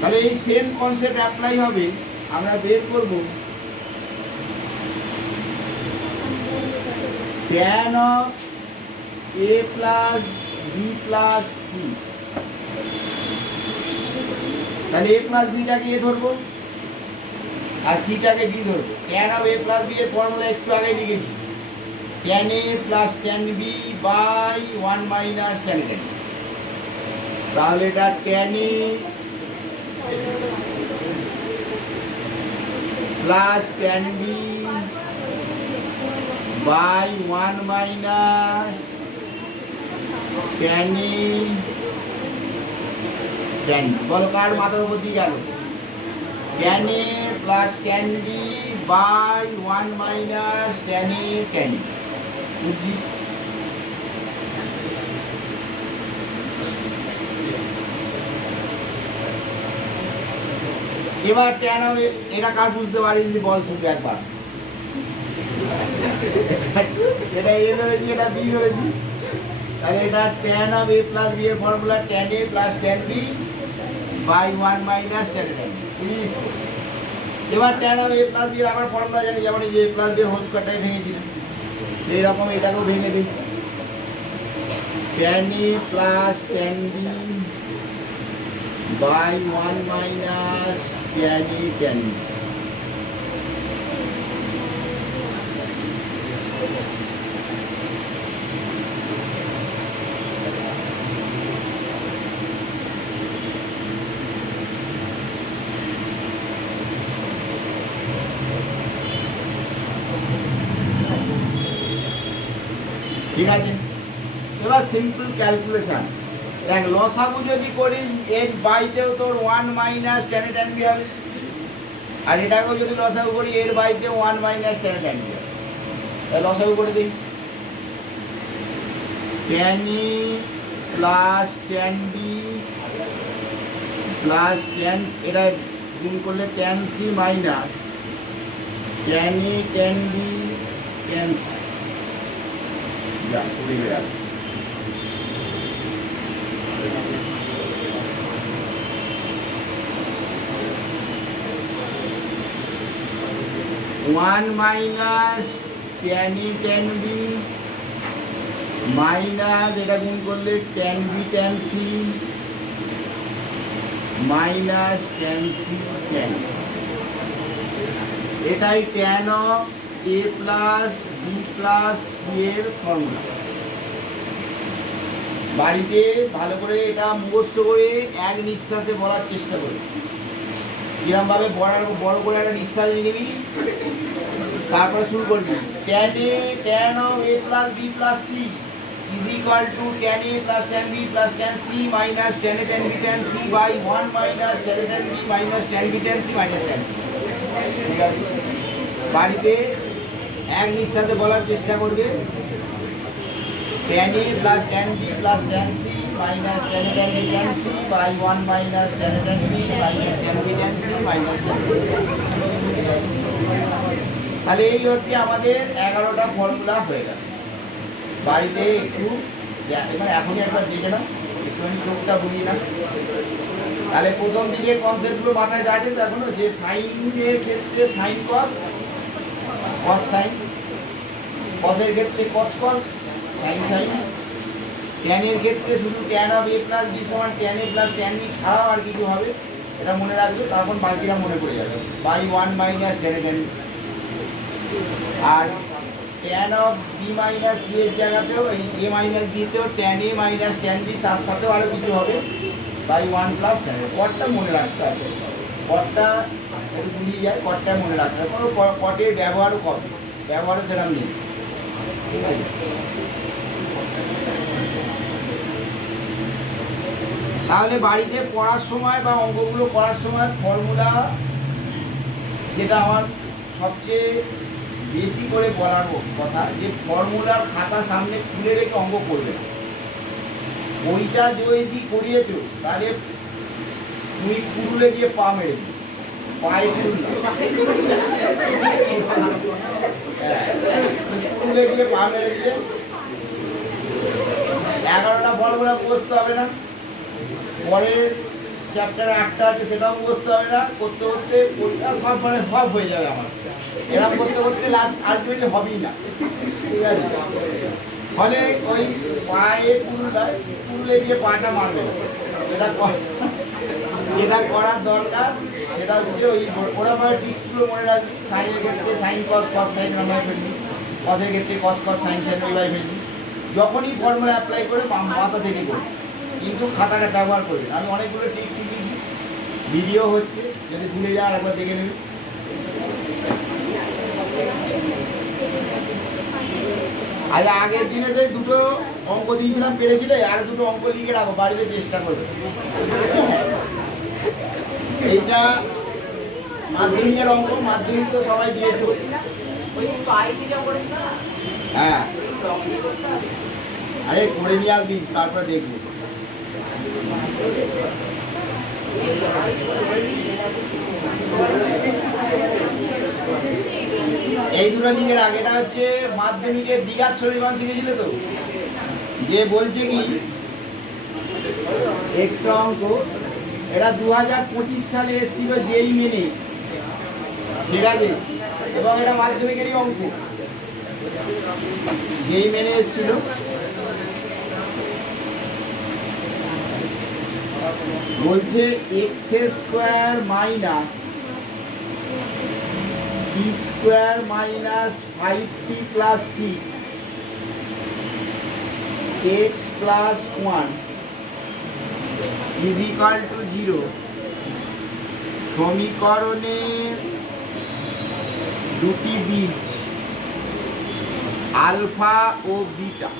তাহলে এই সেম কনসেপ্ট অ্যাপ্লাই হবে। আমরা বের করব tan of a plus b plus c। তাহলে a plus b টাকে a ধরবো আর c টাকে b ধরবো। tan of a plus b এর ফর্মুলা একটু আগে লিখেছি, tan a plus tan b by 1 minus tan a। তাহলে এটা tan a plus tan b by 1 minus tan a tan b। বলো কার মাথার উপর দিয়ে গেল? tan a plus tan b by 1 minus tan a tan b। বুঝছিস? এবার tan of এটা কার বুঝতে পারিনি বল শুধু একবার। এটা এ ধরেছি, এটা বি ধরেছি, তাহলে এটা tan of a plus b এর formula tan a plus tan b by 1 minus tan a tan b। বুঝিস? এবার tan of a plus b এর আবার ফর্মুলা জানি, যেমন এই যে a plus b এর হোল স্কয়ারটাই ভেঙেছিলাম, সেই রকম এটাকেও ভেঙে দিই, tan a plus tan b by 1 minus tan a tan b। ঠিক আছে, এবার সিম্পল ক্যালকুলেশন। দেখ, লসাগু যদি করিস এর বাইতেও তোর 1 minus tan a tan b হবে, আর এটাকেও যদি লসাগু করি এর বাইতে 1 minus tan a tan b হবে। তাহলে লসাগু করে দিই, tan a plus tan b plus tan, এটা গুণ করলে tan c minus tan a tan b tan c। যা করে গেল। 1 minus tan A tan B minus এটা গুণ করলে tan B tan C minus tan C tan, এটাই tan of A plus B plus C এর ফর্মুলা। বাড়িতে ভালো করে এটা মুখস্থ করে এক নিঃশ্বাসে বলার চেষ্টা করি। কিরমভাবে বড় করে একটা নিঃশ্বাস নিবি, তারপরে শুরু করবি। Tan of A plus B plus C is equal to tan A plus tan B plus tan C minus tan A tan B tan C by 1 minus tan A tan B minus tan B tan C minus tan C. ঠিক আছে, বাড়িতে এক নিঃশ্বাসে বলার চেষ্টা করবে। Tan A plus tan B plus tan C minus tan A tan B tan C by 1 minus tan A tan B minus tan B tan C minus tan C. তাহলে এই হচ্ছে আমাদের 11টা ফর্মুলা হয়ে গেল। বাড়িতে একটু মানে এখনই একবার দেখে নাও, একটুখানি চোখটা বুঝিয়ে না। তাহলে প্রথম দিকের কনসেপ্টগুলো মাথায় রাখেন তো এখনো, যে সাইনের ক্ষেত্রে সাইন কস, কস সাইন, কসের ক্ষেত্রে কস কস, সাইন সাইন, ট্যানের ক্ষেত্রে শুধু tan of A plus B সমান tan A plus tan B ছাড়াও আর কিছু হবে, এটা মনে রাখবে, তখন বাকিটা মনে পড়ে যাবে। By 1 minus tan A tan. আর tan of B minus C এর জায়গাতেও এই এ মাইনাস বিতেও tan A minus tan B, তার সাথেও আরও কিছু হবে বাই 1 প্লাস ট্যান। কটটা মনে রাখতে হবে, কটটা একটু ভুলিয়ে যায়, কটটা মনে রাখতে হবে। কোনো কটের ব্যবহারও কম, ব্যবহারও সেরকম নেই। ঠিক আছে, তাহলে বাড়িতে পড়ার সময় বা অঙ্কগুলো করার সময় ফর্মুলা, যেটা আমার সবচেয়ে বেশি করে বলার কথা, যে ফর্মুলার খাতা সামনে খুলে রেখে অঙ্ক করবে। ওইটা যদি করিয়েছ তাহলে তুমি কুড়ুলে গিয়ে পা মেরে দিবে, পায়ে কুড়ুল না, কুড়ুলে গিয়ে পা মেরে দিবে। 11টা ফর্মুলা বসতে হবে না, পরের চ্যাপ্টারে 8টা আছে সেটাও বুঝতে হবে না, করতে করতে সব মানে সব হয়ে যাবে আমার। এরকম করতে করতে আলটিমেটলি হবেই না। ঠিক আছে, ফলে ওই পায়ে কুড়ুলে গিয়ে পাটা মারবে না, যেটা করার দরকার সেটা হচ্ছে ওই ওরকমভাবে ট্রিক্সগুলো মনে রাখবি। সাইনের ক্ষেত্রে সাইন কস, কস সাইন ওরমভাবে ফেলবি, কসের ক্ষেত্রে কস কস সাইন সাইন ওইভাবে ফেলবি। যখনই ফর্মুলা অ্যাপ্লাই করে মাথা থেকে করবি, কিন্তু খাতাটা ব্যবহার করবে। আমি অনেকগুলো ট্রিক শিখিয়েছি, ভিডিও হচ্ছে, যদি ভুলে যাওয়ার একবার দেখে নেবে। আজ আগের দিনে যে দুটো অঙ্ক দিয়েছিলাম পেরেছিলে, আর দুটো অঙ্ক লিখে রাখো, বাড়িতে চেষ্টা করবে। এইটা মাধ্যমিকের অঙ্ক, মাধ্যমিক তো সবাই দিয়েছে। হ্যাঁ, আরে করে নিয়ে আসবি, তারপরে দেখবি। এই দুটো লিখের আগেটা হচ্ছে মাধ্যমিকের দ্বিঘাত সমীকরণ শিখেছিলে তো, যে বলছে কি এক্সট্রা অঙ্ক, এটা 2025 সালে এসেছিল যেই মেনে। ঠিক আছে, এবং এটা মাধ্যমিকেরই অঙ্ক, যেই মেনে এসেছিল। বলছে X square minus T square minus 5t plus 6 x plus 1 is equal two 0। সমীকরণের দুটি বীজ আলফা ও বিটা।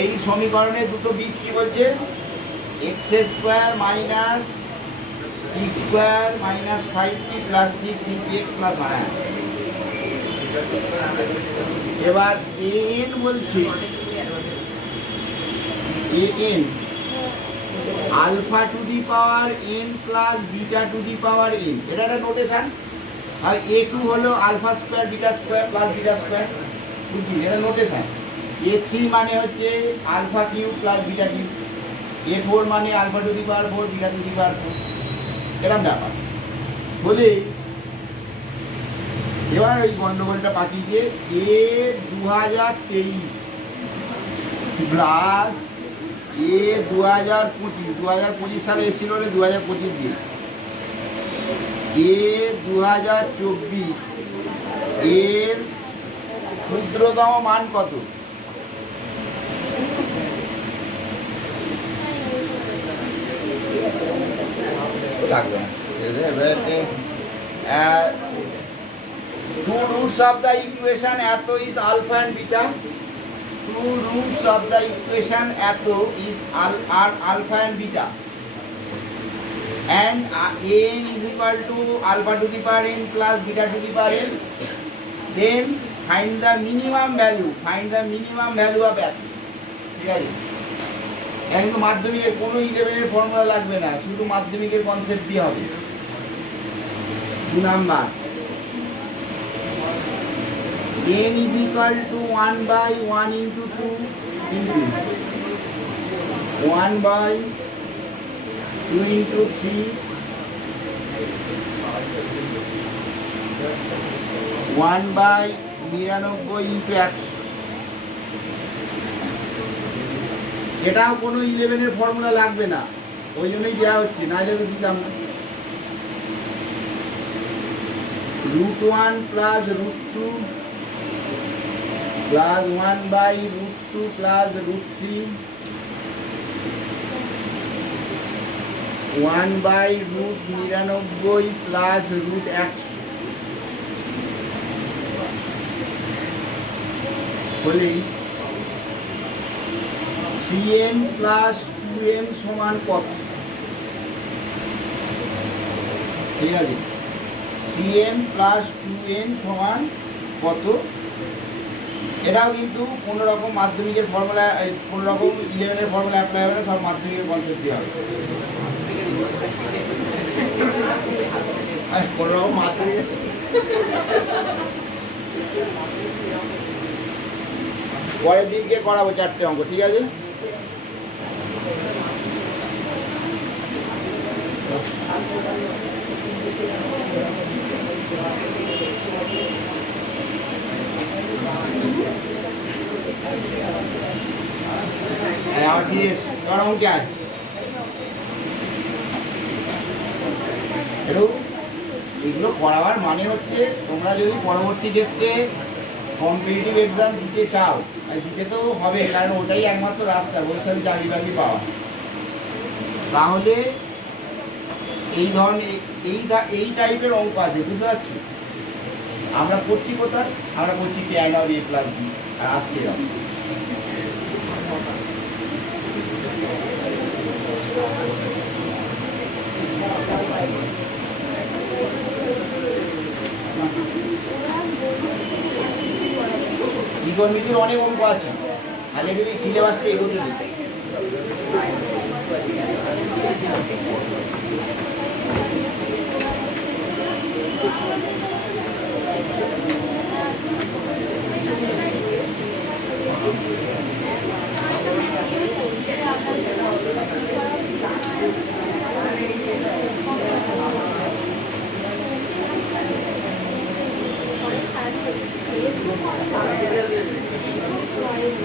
এই সমীকরণের দুটো বীজ কি বলছে? X square minus T square minus 5t plus 6 into X plus 1। এবার এন বলছে N alpha to the power N plus beta to the power N, এটা একটা নোটেশন। আর এ টু হলো alpha square beta square plus beta square, বুঝলি, এটা notation. A three মানে হচ্ছে alpha cube plus beta cube, A four মানে alpha to the power 4 beta to the power 4, এরকম ব্যাপার। বলে এবার ওই গন্ডগোলটা পাঠিয়ে দিয়ে এ 2023 প্লাস এ 2025 সালে এসেছিল, 2025 দিয়েছে, এ 2024 এর ক্ষুদ্রতম মান কত? লাগবে না। Two roots of the equation atho is alpha and beta. Two roots of the equation atho is are alpha and beta. And n is equal to alpha to the power n plus beta to the power n. Then find the minimum value. Find the minimum value of atho. ঠিক আছে? এটা কিন্তু মাধ্যমিকের কোনো 11 এর formula লাগবে না, শুধু মাধ্যমিকের কনসেপ্ট দিয়ে হবে। 2 number n is equal to 1 by 1 into 2 into 1 by 2 into 3 1 by 99 into 100। এটাও কোনো 11 এর ফর্মুলা লাগবে না, ওই জন্যই দেওয়া হচ্ছে, নাহলে তো দিতাম না। √1 plus √2 plus 1 by √2 plus √3 1 by √99 plus √100 হলেই 3n plus 2m সমান কত? ঠিক আছে, 3m plus 2n সমান কত? এটাও কিন্তু কোনো রকম মাধ্যমিকের ফর্মুলা, কোনো রকম 11 এর ফর্মুলা অ্যাপ্লাই হবে না, সব মাধ্যমিকের কনসেপ্ট দিয়ে হবে। কোনো রকম মাধ্যমিক পরের দিনকে করাবো 4টে অঙ্ক, ঠিক আছে? और फिर और हम क्या है এগুলো করাবার মানে হচ্ছে তোমরা যদি পরবর্তী ক্ষেত্রে কম্পিটিটিভ এক্সাম দিতে চাও, দিতে তো হবে, কারণ ওটাই একমাত্র রাস্তা ভবিষ্যতে চাকরি বাকরি পাওয়া, তাহলে এই ধরনের এই টাইপের অঙ্ক আছে, বুঝতে পারছো? আমরা করছি কোথায়? আমরা করছি tan of a plus b, আর আসছে ত্রিকোণমিতির অনেক অঙ্ক আছে, আগে তুমি সিলেবাসটা এগোতে দিতে।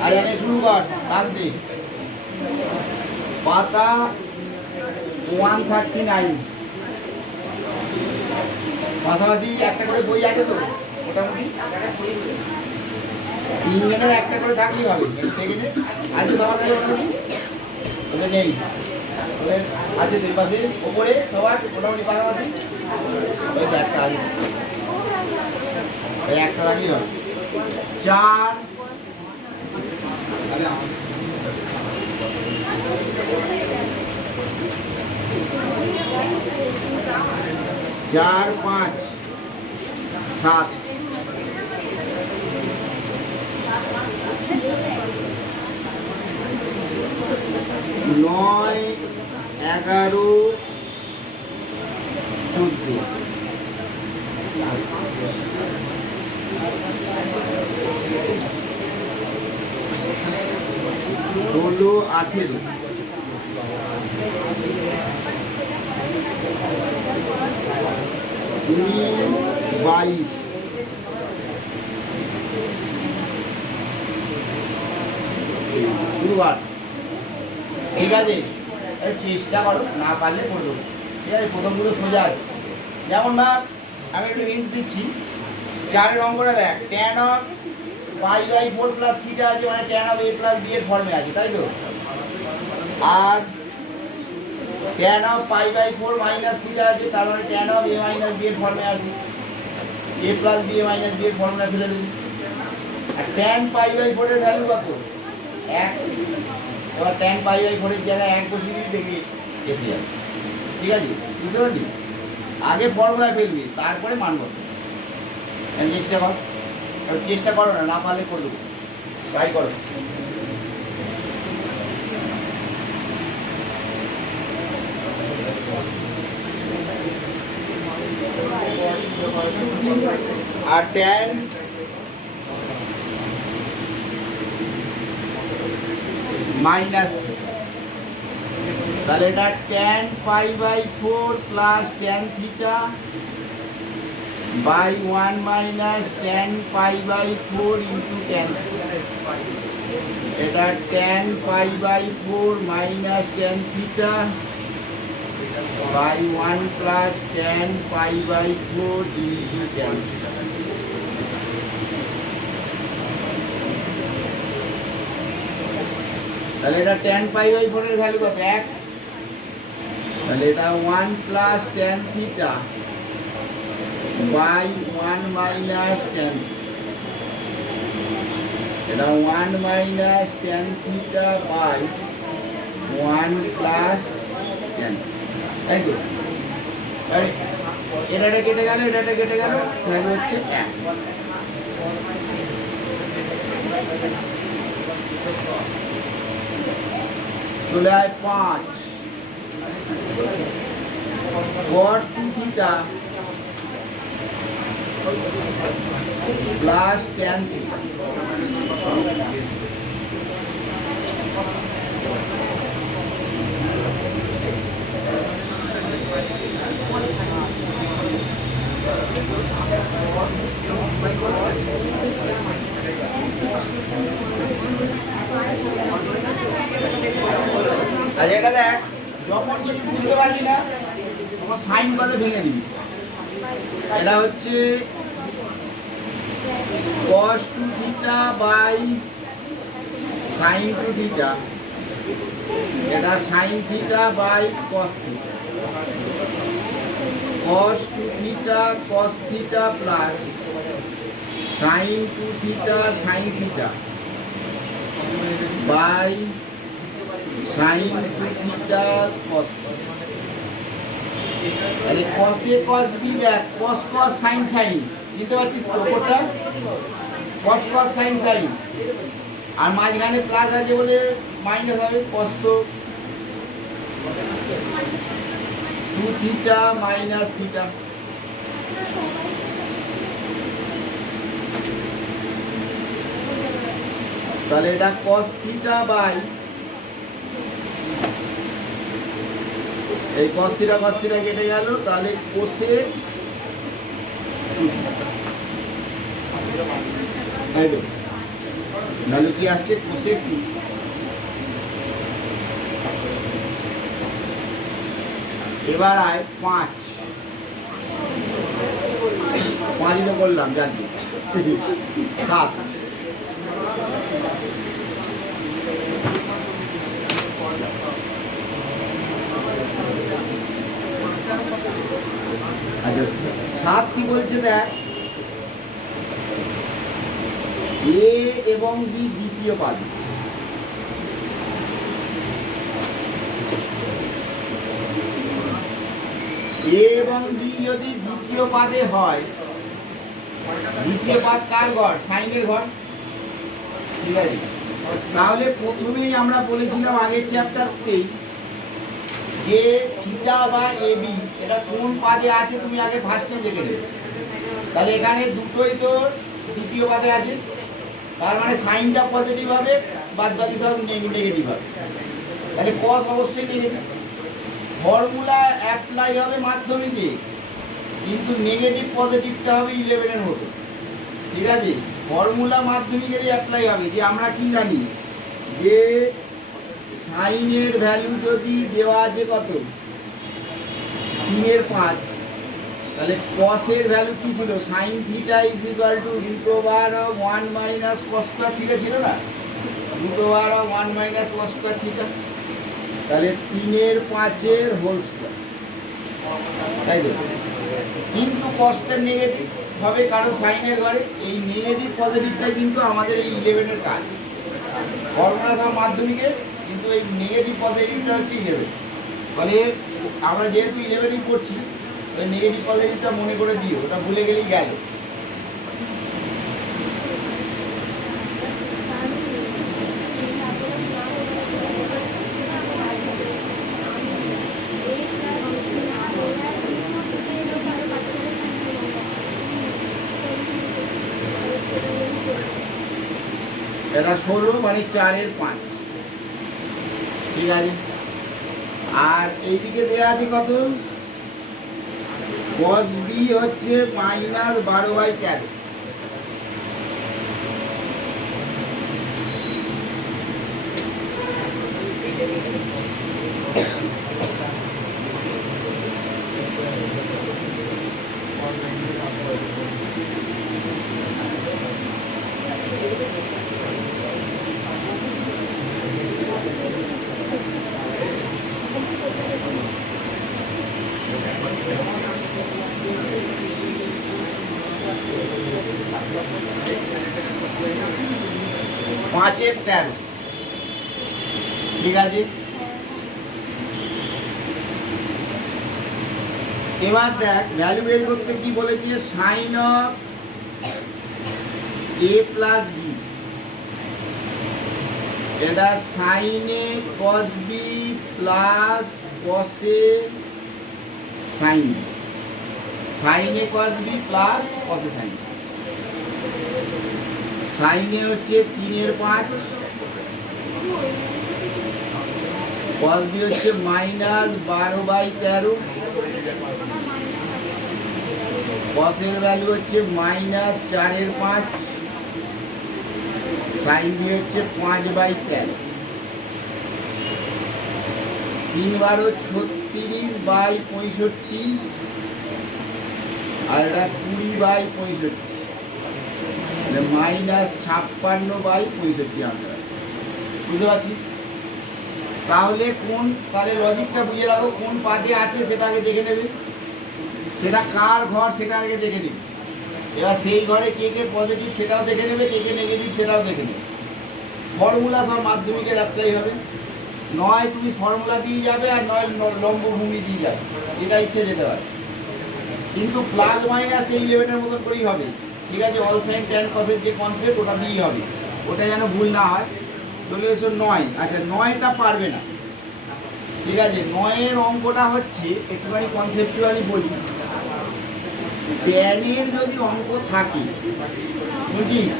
আয়ানে শুরু কর, টানতে পাতা 139, পাশাপাশি একটা করে বই আছে তো, মোটামুটি 3 জনের একটা করে থাকলেই হবে। সেকেন্ডে আছে সবার কাছে মোটামুটি, ওদের নেই, ওদের আছে দুই পাশে ওপরে সবার মোটামুটি পাশাপাশি, ওই তো একটা আছে, ওই একটা থাকলেই হবে। 4 4 5 7 9 11 14 16 18 22 23 আছে, একটু চেষ্টা করো, না পারলে করে দেবো। ঠিক আছে, প্রথমগুলো সোজা আছে। যেমন ভাব, আমি একটু হিন্ট দিচ্ছি, 4 অঙ্কটা দেখ, tan অফ π/4 প্লাস থিটা আছে, মানে tan of a plus b এর ফর্মে আছে, তাই তো? আর tan অফ π/4 মাইনাস থিটা আছে, তার মানে tan of a minus b এর ফর্মে আছে, a plus b a minus b এর ফর্মুলা ফেলে দেবো। আর tan π/4 এর ভ্যালু কত? 1। এবার tan π/4 এর জায়গায় 1 বসিয়ে দিবি, দেখবি এসে যাবে। ঠিক আছে, বুঝতে পারলি? আগে ফর্মুলা ফেলবি, তারপরে মান বসবে। চেষ্টা কর, চেষ্টা করো, না না পারলে করে দেবো, ট্রাই করো। আর tan মাইনাস, তাহলে এটা tan π/4 plus tan theta by 1 minus tan π/4 into tan, এটা tan π/4 minus tan theta by 1 plus tan π/4 into tan। তাহলে এটা tan π/4 এর ভ্যালু কত? 1। তাহলে এটা 1 plus tan theta by 1 minus tan, এটা 1 minus tan theta by 1 plus tan, তাই তো? এটা কেটে গেল, এটা কেটে গেল, ভ্যালু হচ্ছে 1। চলে আয় 5 cot 2 theta plus tan theta. আর এটা দেখ, যখন কিছু বুঝতে পারলি না তখন সাইন বাদে ভেঙে দিবি। এটা হচ্ছে cos 2 theta by sin 2 theta, এটা sin theta by cos theta, cos 2 theta cos theta plus sin 2 theta sin theta by sin 2 theta cos। তাহলে cos a cos b দেখ, cos cos sin sin, বুঝতে পারছিস তো? ওটা cos cos sin sin, আর মাঝখানে plus আছে বলে minus হবে, cos তো 2 থিটা মাইনাস থিটা। তাহলে এটা cos থিটা বাই, এই cos থিটা কেটে গেল, তাহলে cosec, এই তো ভ্যালু কি আসছে? cosec 2। এবার আয় 5 তো করলাম, জানি 7। আচ্ছা 7 কি বলছে দেখ, এ এবং বি দ্বিতীয় পাদ, এ এবং বি যদি দ্বিতীয় পাদে হয়, দ্বিতীয় পাদ কার ঘর? সাইনের ঘর। ঠিক আছে, তাহলে প্রথমেই আমরা বলেছিলাম আগের চ্যাপ্টারতেই যে থিটা বা এ বি এটা কোন পাদে আছে তুমি আগে ফার্স্টে দেখে নেবে। তাহলে এখানে দুটোই তো দ্বিতীয় পাদে আছে, তার মানে সাইনটা পজিটিভ হবে, বাদ বাকি সব নেগেটিভ হবে। তাহলে কস অবশ্যই নেগেটিভ। ফর্মুলা অ্যাপ্লাই হবে মাধ্যমিকে, কিন্তু নেগেটিভ পজিটিভটা হবে 11-এর মতো। ঠিক আছে, ফর্মুলা মাধ্যমিকেরই অ্যাপ্লাই হবে। যে আমরা কি জানি যে সাইনের ভ্যালু যদি দেওয়া আছে কত 3/5, তাহলে কসের ভ্যালু কি ছিল sine theta is equal two √1 minus cos square theta ছিল না, √1 মাইনাস কস স্কয়ার থিটা, তাহলে 3/5 হোল স্কয়ার, তাই তো। কিন্তু কসটা নেগেটিভ হবে কারো সাইনের ঘরে, এই নেগেটিভ পজিটিভটা কিন্তু আমাদের এই 11-এর কাজ, ফর্মুলা সব মাধ্যমিকের, কিন্তু এই নেগেটিভ পজিটিভটা হচ্ছে 11। ফলে আমরা যেহেতু 11ই পড়ছি, ওই নেগেটিভ পজিটিভটা মনে করে দিও, ওটা ভুলে গেলেই গেল। এটা 16 মানে 4/5, ঠিক আছে। আর এইদিকে দেওয়া আছে কত cos b হচ্ছে -12/13, পাঁচের 13, ঠিক আছে। এবার দেখ ভ্যালু বের করতে কি বলেছে, sine of a plus b, এটা সাইনে cos b প্লাস কসে সাইন, সাইনে cos b প্লাস কসে সাইন, সাইনে হচ্ছে 3/5, cos b হচ্ছে -12/13, কসের ভ্যালু হচ্ছে -4/5, সাইন বি হচ্ছে 5/13, 3×36/65, আর এটা 20/65, -56/65 আমরা, বুঝতে পারছিস? তাহলে তাহলে লজিকটা বুঝে রাখো, কোন পাদে আছে সেটা আগে দেখে নেবে, সেটা কার ঘর সেটা আগে দেখে নেবে। এবার সেই ঘরে কে কে পজিটিভ সেটাও দেখে নেবে, কে কে নেগেটিভ সেটাও দেখে নেবে। ফর্মুলা সব মাধ্যমিকের অ্যাপ্লাই হবে, নয় তুমি ফর্মুলা দিয়ে যাবে আর নয় লম্বভূমি দিয়ে যাবে, যেটা ইচ্ছে যেতে পারে, কিন্তু প্লাস মাইনাস 11-এর মতন করেই হবে, ঠিক আছে। অল সাইন ট্যান কসের যে কনসেপ্ট ওটা দিয়েই হবে, ওটা যেন ভুল না হয়। চলে এসো 9, আচ্ছা 9টা পারবে না, ঠিক আছে। 9-এর অঙ্কটা হচ্ছে একটুখানি কনসেপচুয়ালি বলি, ট্যানের যদি অঙ্ক থাকে, বুঝিস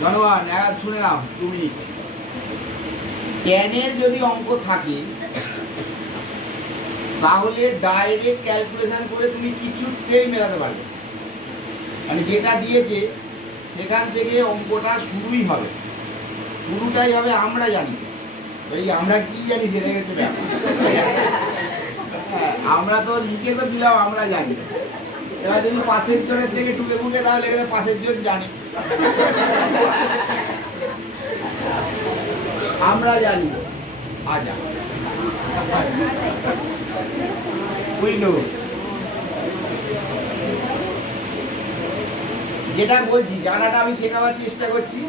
জনগণ শুনে নাও 2 মিনিট, ট্যানের যদি অঙ্ক থাকে তাহলে ডাইরেক্ট ক্যালকুলেশন করে তুমি কিছুতেই মেলাতে পারবে, মানে যেটা দিয়েছে সেখান থেকে অঙ্কটা শুরুই হবে, শুরুটাই হবে আমরা জানি। এই আমরা কি জানি সেটা হচ্ছে ব্যাপার, আমরা তো লিখে তো দিলাম আমরা জানি, এবার যদি পাশের জনের থেকে টুকে ফুকে তাহলে পাশের জন জানি, আমরা জানি আজা বুঝলো। যেটা বলছি জানাটা আমি শেখাবার চেষ্টা করছি,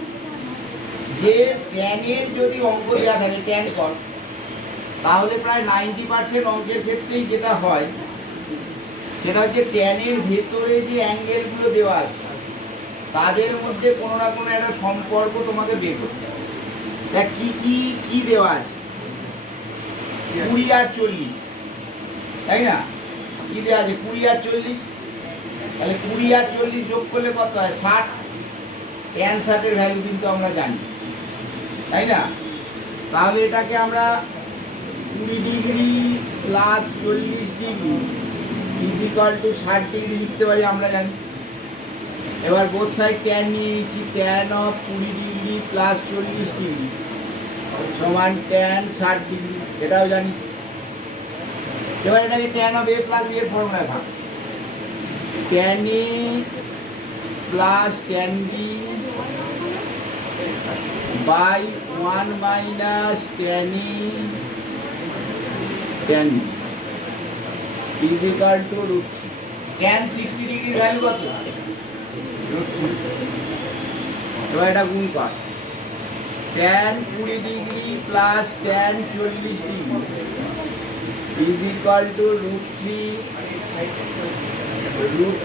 যে ট্যানের যদি অঙ্ক দেওয়া থাকে ট্যান কট, তাহলে প্রায় 90% অঙ্কের ক্ষেত্রেই যেটা হয় সেটা হচ্ছে ট্যানের ভেতরে যে অ্যাঙ্গেলগুলো দেওয়া আছে তাদের মধ্যে কোনো না কোনো একটা সম্পর্ক তোমাকে বের করতে হবে। তা কি কি কি দেওয়া আছে, 20 আর 40, তাই না? কি দেওয়া আছে 20 আর 40, তাহলে 20 আর 40 যোগ করলে কত হয় 60, ট্যান 60-এর ভ্যালু কিন্তু আমরা জানি, তাই না? তাহলে এটাকে আমরা 20 degree plus 40 degree is equal two 60 degree লিখতে পারি, আমরা জানি। এবার বোথ সাইড ট্যান নিয়ে নিচ্ছি, tan of 20 degree plus 40 degree সমান ট্যান 60 ডিগ্রি, এটাও জানিস। এবার এটাকে tan of A plus B এর ফর্মুলায় ভাগ। Tan A plus tan B by 1 minus tan A tan B is equal to root three. Tan 60 ডিগ্রির ভ্যালু কত? Root three. এবার এটা গুণ কর। Tan 20 degree plus tan 40 degree is equal to root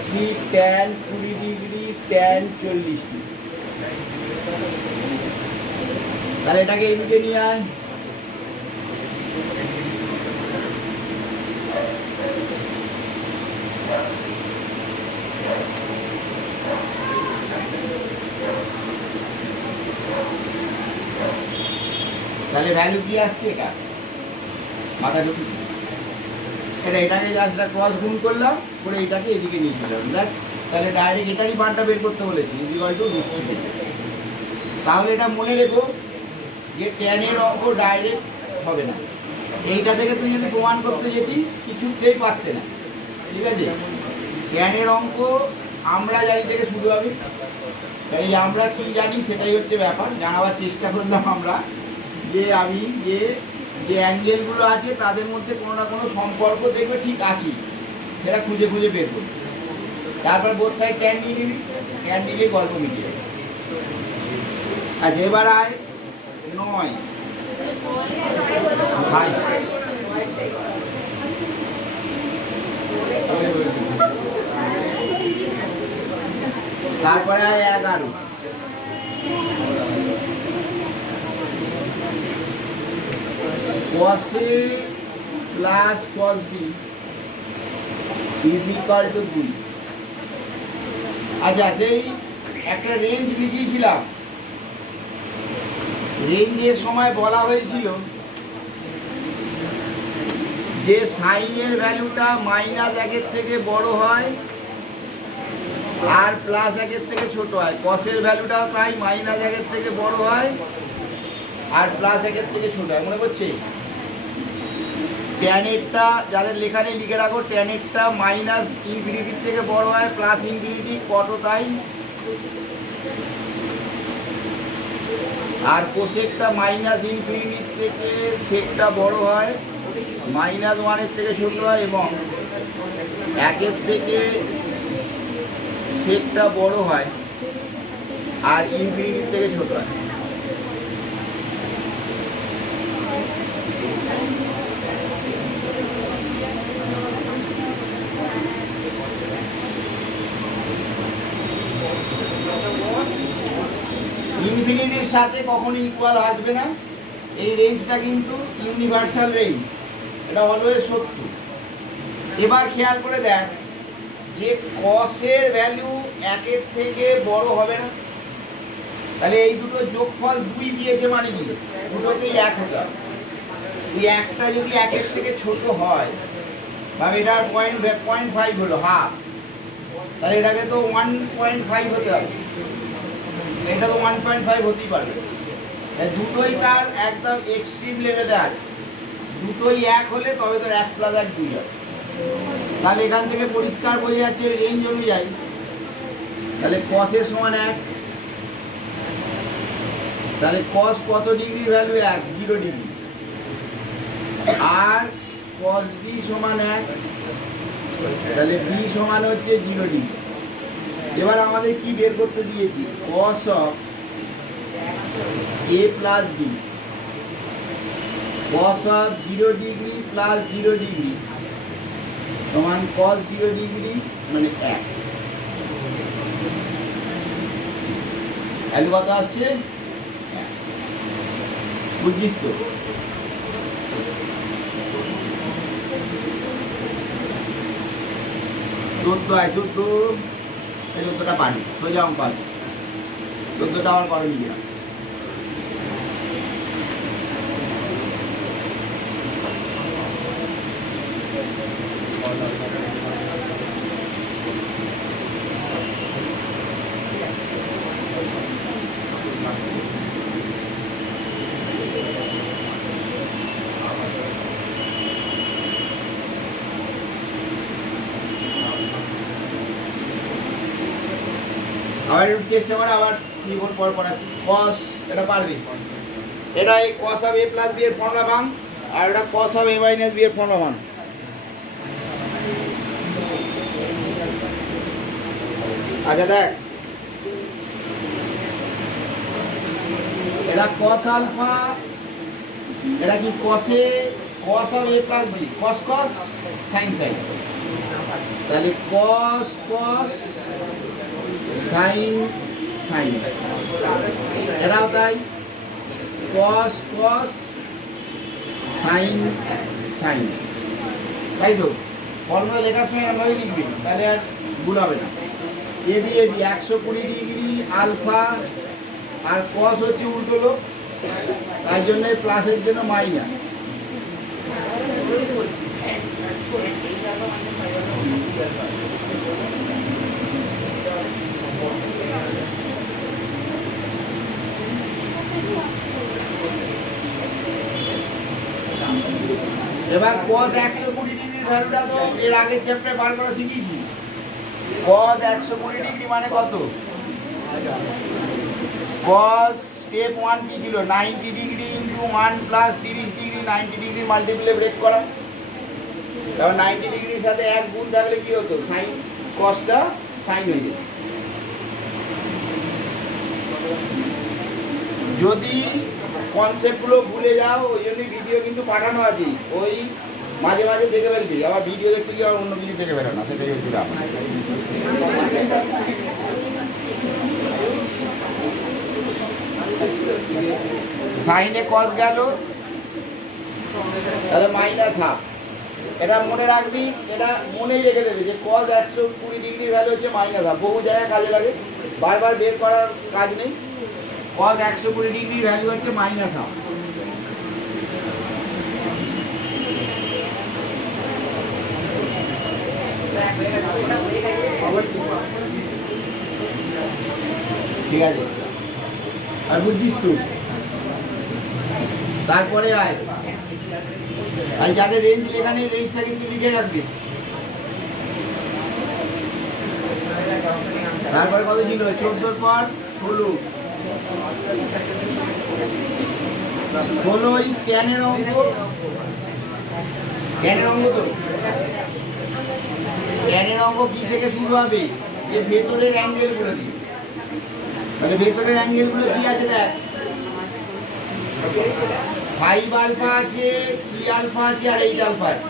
three tan 20 degree tan 40 degree. তাহলে এটাকে এইদিকে নিয়ে আয়। তাহলে ভ্যালু কি আসছে? এটা মাথা ঢুকি, এটাকে জাস্ট ক্রস গুণ করলাম, করে এটাকে এদিকে নিয়ে চলাম। দেখ, তাহলে ডাইরেক্ট এটারই মানটা বের করতে বলেছি, is equal to root three. তাহলে এটা মনে রেখো যে ট্যানের অঙ্ক ডাইরেক্ট হবে না। এইটা থেকে তুই যদি প্রমাণ করতে যেতিস কিছুতেই পারতে না, ঠিক আছে? ট্যানের অঙ্ক আমরা জানি থেকে শুরু হবে। এই আমরা কি জানি সেটাই হচ্ছে ব্যাপার, জানাবার চেষ্টা করলাম আমরা, যে আমি যে অ্যাঙ্গেলগুলো আছে তাদের মধ্যে কোনো না কোনো সম্পর্ক দেখবে ঠিক আছে, সেটা খুঁজে খুঁজে বের করবে। তারপর বোথ সাইড ট্যান নিয়ে নিবি, ট্যান নিলে গল্প মিটিয়ে যাবে। আচ্ছা, এবার আয় 9 ভাই, তারপরে আয় 11 cos A plus cos B is equal two 2। আচ্ছা, সেই একটা রেঞ্জ লিখিয়েছিলাম, রেঞ্জের সময় বলা হয়েছিল যে সাইনের ভ্যালুটা মাইনাস 1-এর থেকে বড় হয় আর প্লাস 1-এর থেকে ছোট হয়। কসের ভ্যালুটাও তাই, মাইনাস 1-এর থেকে বড় হয় আর প্লাস 1-এর থেকে ছোট হয়। মনে করছে ট্যানেরটা যাদের লেখা নেই লিখে রাখো, ট্যানেরটা মাইনাস ইনফিনিটির থেকে বড় হয়, প্লাস ইনফিনিটি কত তাই, আর কোসেকটা মাইনাস ইনফিনিটির থেকে সেকটা বড় হয়, মাইনাস 1-এর থেকে ছোট হয়, এবং 1-এর থেকে সেকটা বড় হয় আর ইনফিনিটির থেকে ছোট হয়। ইনফিনিটির সাথে কখনো ইকুয়াল আসবে না। এই রেঞ্জটা কিন্তু ইউনিভার্সাল রেঞ্জ, এটা অলওয়েজ সত্য। এবার খেয়াল করে দেখ যে কসের ভ্যালু 1-এর থেকে বড় হবে না, তাহলে এই দুটো যোগফল 2 দিয়েছে, মানে কি দুটোকেই 1 হতে হবে। এই একটা যদি 1-এর থেকে ছোট হয়, বা এটার 0.5 হলো হাফ, তাহলে এটাকে তো 1.5 হতে হবে, এটা তো 1.5 হতেই পারবে। দুটোই তার একদম এক্সট্রিম লেভেলে আছে, দুটোই 1 হলে তবে তোর 1 + 1 2 হবে। তাহলে এখান থেকে পরিষ্কার বোঝা যাচ্ছে রেঞ্জ অনুযায়ী, তাহলে কসের সমান 1, তাহলে কস কত ডিগ্রির ভ্যালু? 1, 0 ডিগ্রি। আর কস বি সমান 1, তাহলে বি সমান হচ্ছে 0 ডিগ্রি। এবার আমাদের কি বের করতে দিয়েছি? Cos of A plus B, cos of 0 degree plus 0 degree সমান কস 0 ডিগ্রি, মানে 1। ভ্যালু কত আসছে? 1। বুঝছিস তো? চোদ্দ আয়, 14টা পারি, সোজা অঙ্ক আছে, 14টা আমার করো নিয়ে। আবার একটু চেষ্টা করে আবার কিছুক্ষণ পর করাচ্ছি। কস এটা পারবে, এটা এই cos of A plus B এর ফর্মুলা বাং, আর এটা cos of A minus B এর ফর্মুলা বাং। আচ্ছা দেখ, এটা কস আলফা, এটা কি কসে cos of A plus B, cos cos sine sine, তাহলে কস কস সাইন সাইন, এটাও তাই কস কস সাইন সাইন, তাই তো ফর্মুলা লেখার সময় এমনভাবে লিখবি, তাহলে আর ভুল হবে না। এবি এবি 120 ডিগ্রি আলফা, আর কস হচ্ছে উল্টো লোক, তার জন্য প্লাসের জন্য মাইনাস। এবার cos 120 ডিগ্রির ভ্যালুটা তো এর আগের চ্যাপ্টারে বার করা শিখিয়েছি। cos 120 ডিগ্রি মানে কত? cos স্টেপ 1 কি ছিল? 90 degree into 1 plus 30 degree, 90 degree multiply break করা। তারপর 90 ডিগ্রির সাথে 1 গুণ থাকলে কি হতো? সাইন, কসটা সাইন হয়ে যেত। যদি কনসেপ্টগুলো ভুলে যাও, ওই জন্যই ভিডিও কিন্তু পাঠানো আছে, ওই মাঝে মাঝে দেখে ফেলবি, আবার ভিডিও দেখতে গিয়ে আবার অন্য কিছু দেখে ফেলো না, সেটাই হচ্ছে ব্যাপার। সাইনে কস গেল, তাহলে মাইনাস হাফ। এটা মনে রাখবি, এটা মনেই রেখে দেবে যে cos 120 ডিগ্রির ভ্যালু হচ্ছে মাইনাস হাফ। বহু জায়গায় কাজে লাগে, বারবার বের করার কাজ নেই। cos 120 ডিগ্রির ভ্যালু হচ্ছে মাইনাস হাফ। ঠিক আছে, আর বুঝছিস তো? তারপরে আয়, আর যাদের রেঞ্জ লেখা নেই, রেঞ্জটা কিন্তু লিখে রাখবি। তারপরে কত ছিল? 14 পর 16, 16 ট্যানের অঙ্ক, ট্যানের অঙ্ক তো ট্যানের অঙ্ক কি থেকে শুরু হবে? যে ভেতরের অ্যাঙ্গেলগুলো দিয়ে। তাহলে ভেতরের অ্যাঙ্গেলগুলো কি আছে দেখ, 5 আলফা আছে, 3 আলফা আছে, আর 8 আলফা আছে।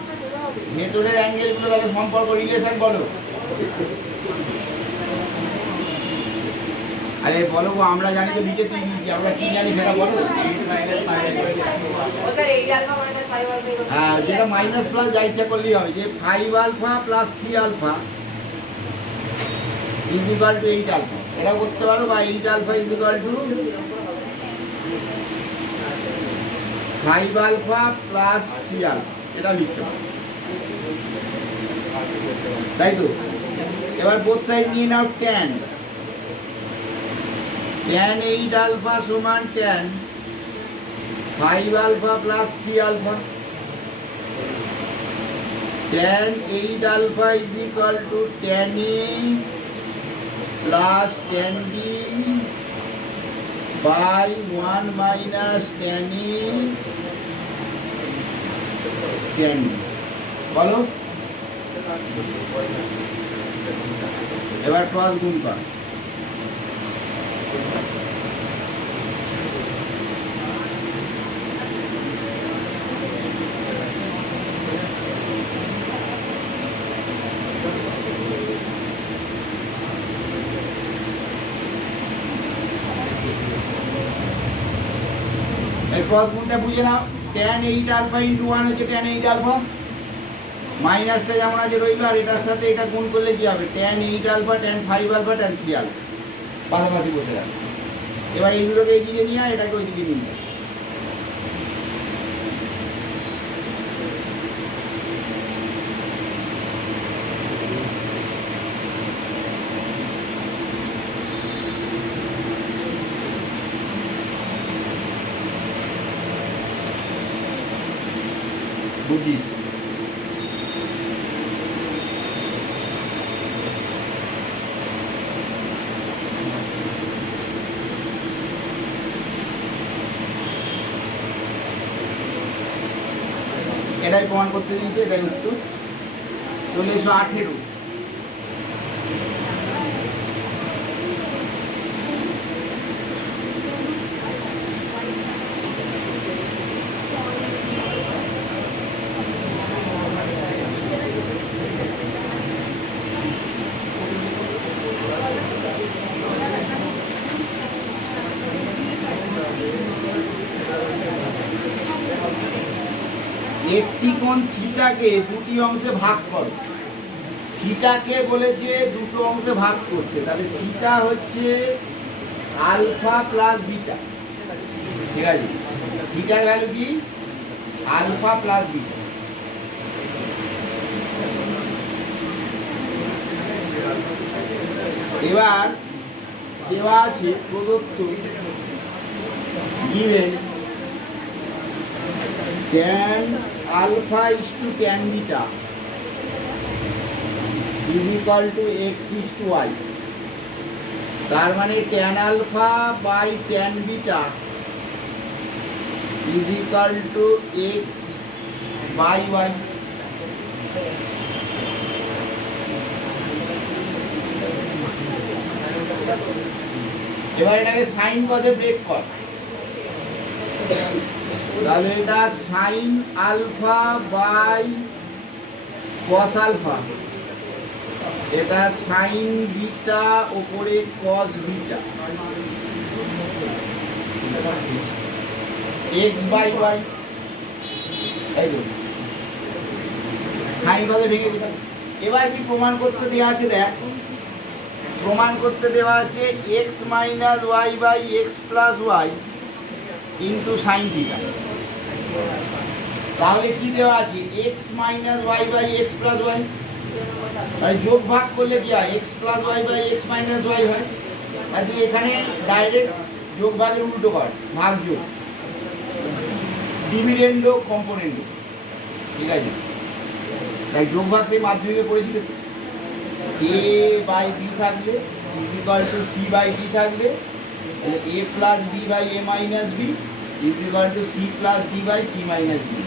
ভেতরের অ্যাঙ্গেলগুলো তাহলে সম্পর্ক, রিলেশন বলো। আরে বলো গো, আমরা জানি তো, লিখে তুই দিয়েছি, আমরা কি জানি সেটা বলো। হ্যাঁ, যেটা মাইনাস প্লাস যা ইচ্ছা করলেই হবে, যে 5 alpha plus 3 alpha is equal to 8 alpha, এটাও করতে পারো, বা 8 alpha is equal to 5 alpha plus 3 alpha, এটা লিখতে পারো, তাই তো? এবার বোথ সাইড নিয়ে নাও tan, tan 8 আলফা সমান tan 5 alpha plus 3 alpha, tan 8 alpha is equal to tan A plus tan B by 1 minus tan A tan B। বলো, এবার ক্রস গুণ কর। ক্রস গুণটা বুঝে নাও, tan 8 আলফা ইন্টু 1 হচ্ছে tan 8 আলফা, মাইনাসটা যেমন আছে রইল, আর এটার সাথে এটা গুণ করলে কি হবে? tan 8 alpha, tan 5 alpha, tan 3 alpha, পাশাপাশি বসে যাবে। এবার এই দুটোকে এইদিকে নিয়ে আয়, এটাকে ওইদিকে নিয়ে যায়। বুঝিস? এটাই প্রমাণ করতে দিয়েছে, এটাই উত্তর। চলে এসো 18। একটি কোণ থিটাকে দুটি অংশে ভাগ করো। থিটাকে বলেছে দুটো অংশে ভাগ করতে, তাহলে থিটা হচ্ছে আলফা প্লাস বিটা, ঠিক আছে? থিটার ভ্যালু কি? Alpha plus beta. এবার দেওয়া আছে প্রদত্ত given tan alpha is to tan beta is equal to x is to y, তার মানে tan alpha by tan beta is equal to x by y। এবার এটাকে সাইন কসে ব্রেক কর, তাহলে এটা sine alpha by cos alpha, এটা sine beta ওপরে cos beta, X by Y. তাই তো সাইন কসে ভেঙে দিলাম। এবার কি প্রমাণ করতে দেওয়া আছে? দেখ, প্রমাণ করতে দেওয়া আছে X minus Y by X plus Y into sine theta. তাহলে কি দেওয়া আছে? X minus Y by X plus Y, তাই যোগ ভাগ করলে কি হয়? X plus Y by X minus Y হয়। আর তুই এখানে ডাইরেক্ট যোগ ভাগের উল্টো কর, ভাগ যোগ, ডিভিডেন্ডো কম্পোনেন্ডো, ঠিক আছে? তাই যোগ ভাগ সেই মাধ্যমিকে পড়েছিল, এ বাই বি থাকলে is equal to C by D থাকলে, তাহলে A plus B by A minus B is equal to C plus D by C minus D.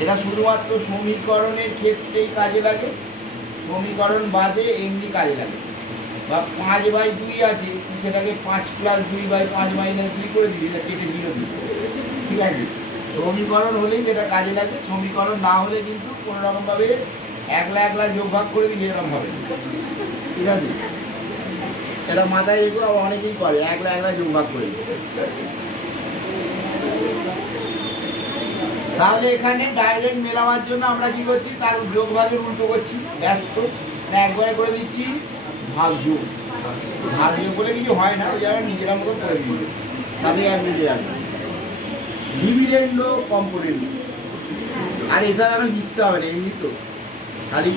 এটা শুধুমাত্র সমীকরণের ক্ষেত্রেই কাজে লাগে, সমীকরণ বাদে এমনি কাজে লাগে। বা 5/2 আছে, তুই সেটাকে 5 প্লাস 2 বাই 5 মাইনাস 2 করে দিবি, এটা কেটে 0 দিবি, ঠিক আছে? সমীকরণ হলেই যেটা কাজে লাগে, সমীকরণ না হলে কিন্তু কোনো রকমভাবে একলা একলা যোগ ভাগ করে দিলে এরকম হবে, ঠিক আছে? এটা মাথায় রেখো, আবার অনেকেই করে একলা একলা যোগ ভাগ করে দিবে। তাহলে এখানে ডাইরেক্ট মেলাবার জন্য আমরা কি করছি? তার যোগ ভাগের উল্টো করছি, ব্যস্ত না একবারে করে দিচ্ছি ভাগ যোগ। ভাগ যোগ বলে কিছু হয় না, ওই জায়গায় নিজেরা মতো করে দিচ্ছি, তাদের আর মিলে যাবে। ডিভিডেন্ডো কম্পোনেন্ট, আর এসব এখন লিখতে হবে না, এমনি তো খালি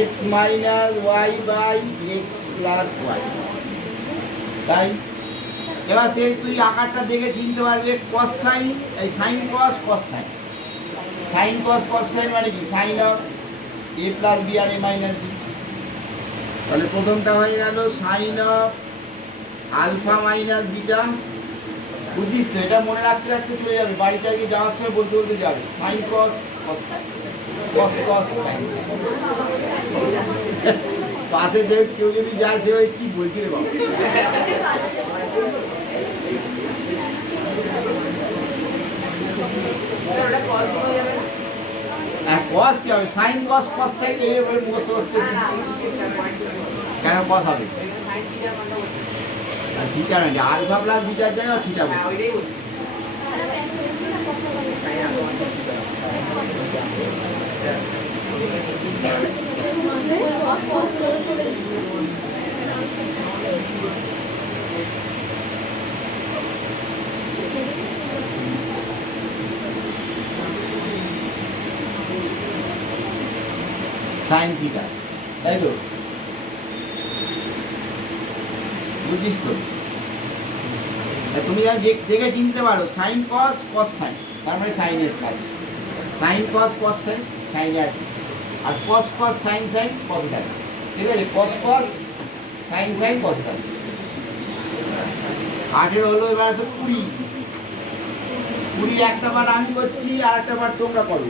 X minus Y by X plus Y. তাই এবার তুই আকারটা দেখে চিনতে পারবে কস সাইন, এই sine cos cos sine. Sine cos cos sine মানে কি? Sine of A plus B আর এ মাইনাস বি। তাহলে প্রথমটা হয়ে গেল sine of alpha minus beta. বুঝিস তো? এটা মনে রাখতে রাখতে চলে যাবে, বাড়িতে গিয়ে যাওয়ার সময় বলতে বলতে যাবে sign cos cos sign, cos cos sign. পাশে যে কেউ যদি যায় সে ওই কি বলছি রে বাবা, কস কি হবে? সাইন কস কস সাইন এইভাবে মুখস্থ করতে। কেন কস হবে? থিটা নয়, আলফা প্লাস বিটার জায়গায় থিটা বলছি। সাইন থিটা, তাই তো? বুঝিস তো? তুমি দেখে চিনতে পারো সাইন কস কস সাইন, তার মানে সাইনের কাজ। সাইন কস কস সাইন সাইনে আছে, আর কস কস সাইন সাইন কসে থাকে, ঠিক আছে? কস কস সাইন সাইন কসে থাকে। 8 হলো এবার তো 20, 20 একটা বার আমি করছি আর একটা বার তোমরা করো।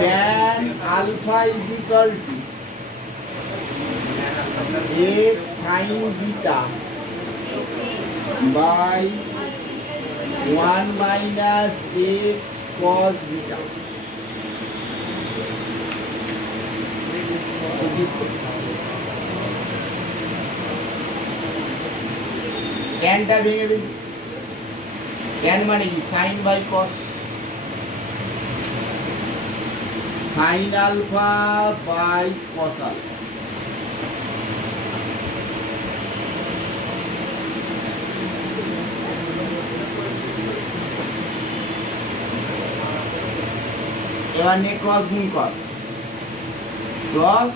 tan alpha is equal to x sin beta by 1 minus x cos beta. So this tanটা ভেঙে দিন। tan মানে কি? sin by cos, sin alpha by cos alpha। এবার নিয়ে ক্রস গুণ কর, ক্রস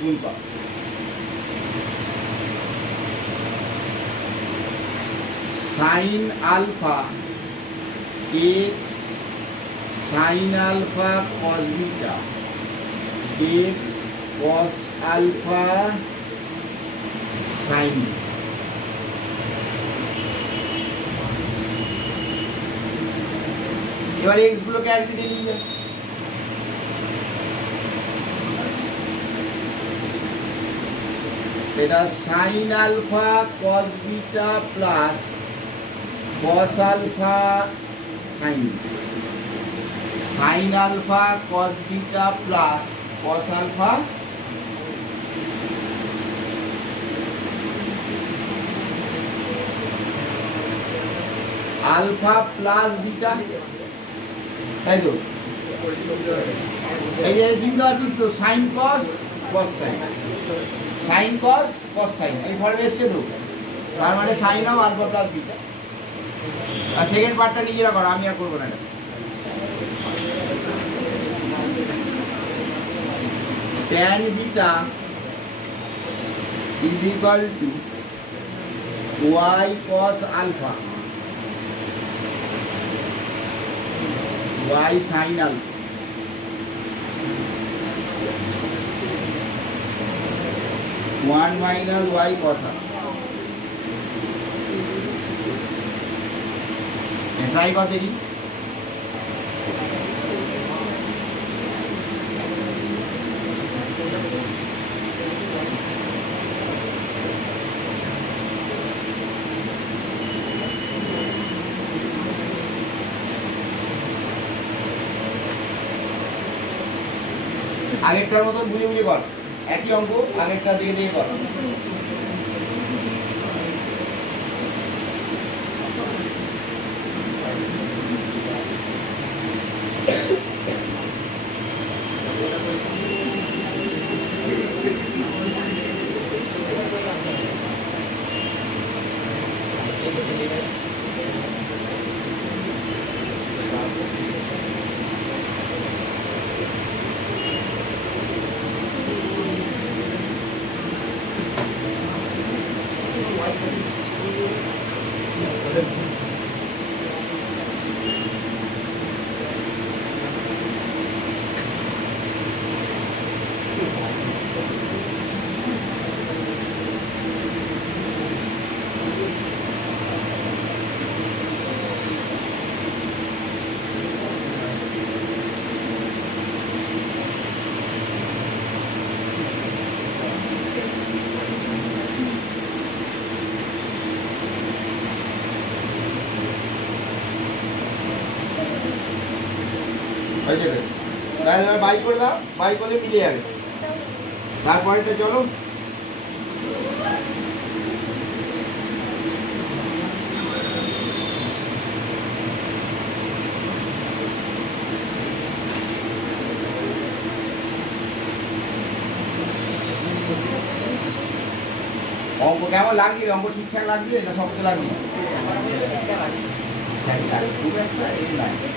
গুণ কর। Sine alpha X sine alpha cos beta X cos alpha sine. এবার এক্স গুলোকে একদিকে নিয়ে যাও, এটা sine alpha cos beta plus cos alpha sine, sine alpha cos beta plus cos alpha alpha plus beta, তাই তো? এই যে চিন্তা করছিস তো, sine cos cos sine, sine cos cos sine এই ফর্মে এসছে তো, তার মানে sine of alpha plus beta. আর সেকেন্ড পার্টটা নিজেরা করো, আমি আর করবো না। tan beta is equal to y cos alpha y sin alpha, one minus y cos alpha। Try कर देखी। আগেরটার মতো বুঝে বুঝে কর, একই অঙ্ক আগেরটা দিকে দিকে কর। বাই করে দাও, বাই করলে মিলে যাবে। তারপরেটা চলো, অঙ্ক কেমন লাগছে? অঙ্ক ঠিকঠাক লাগছে না শক্ত লাগছে?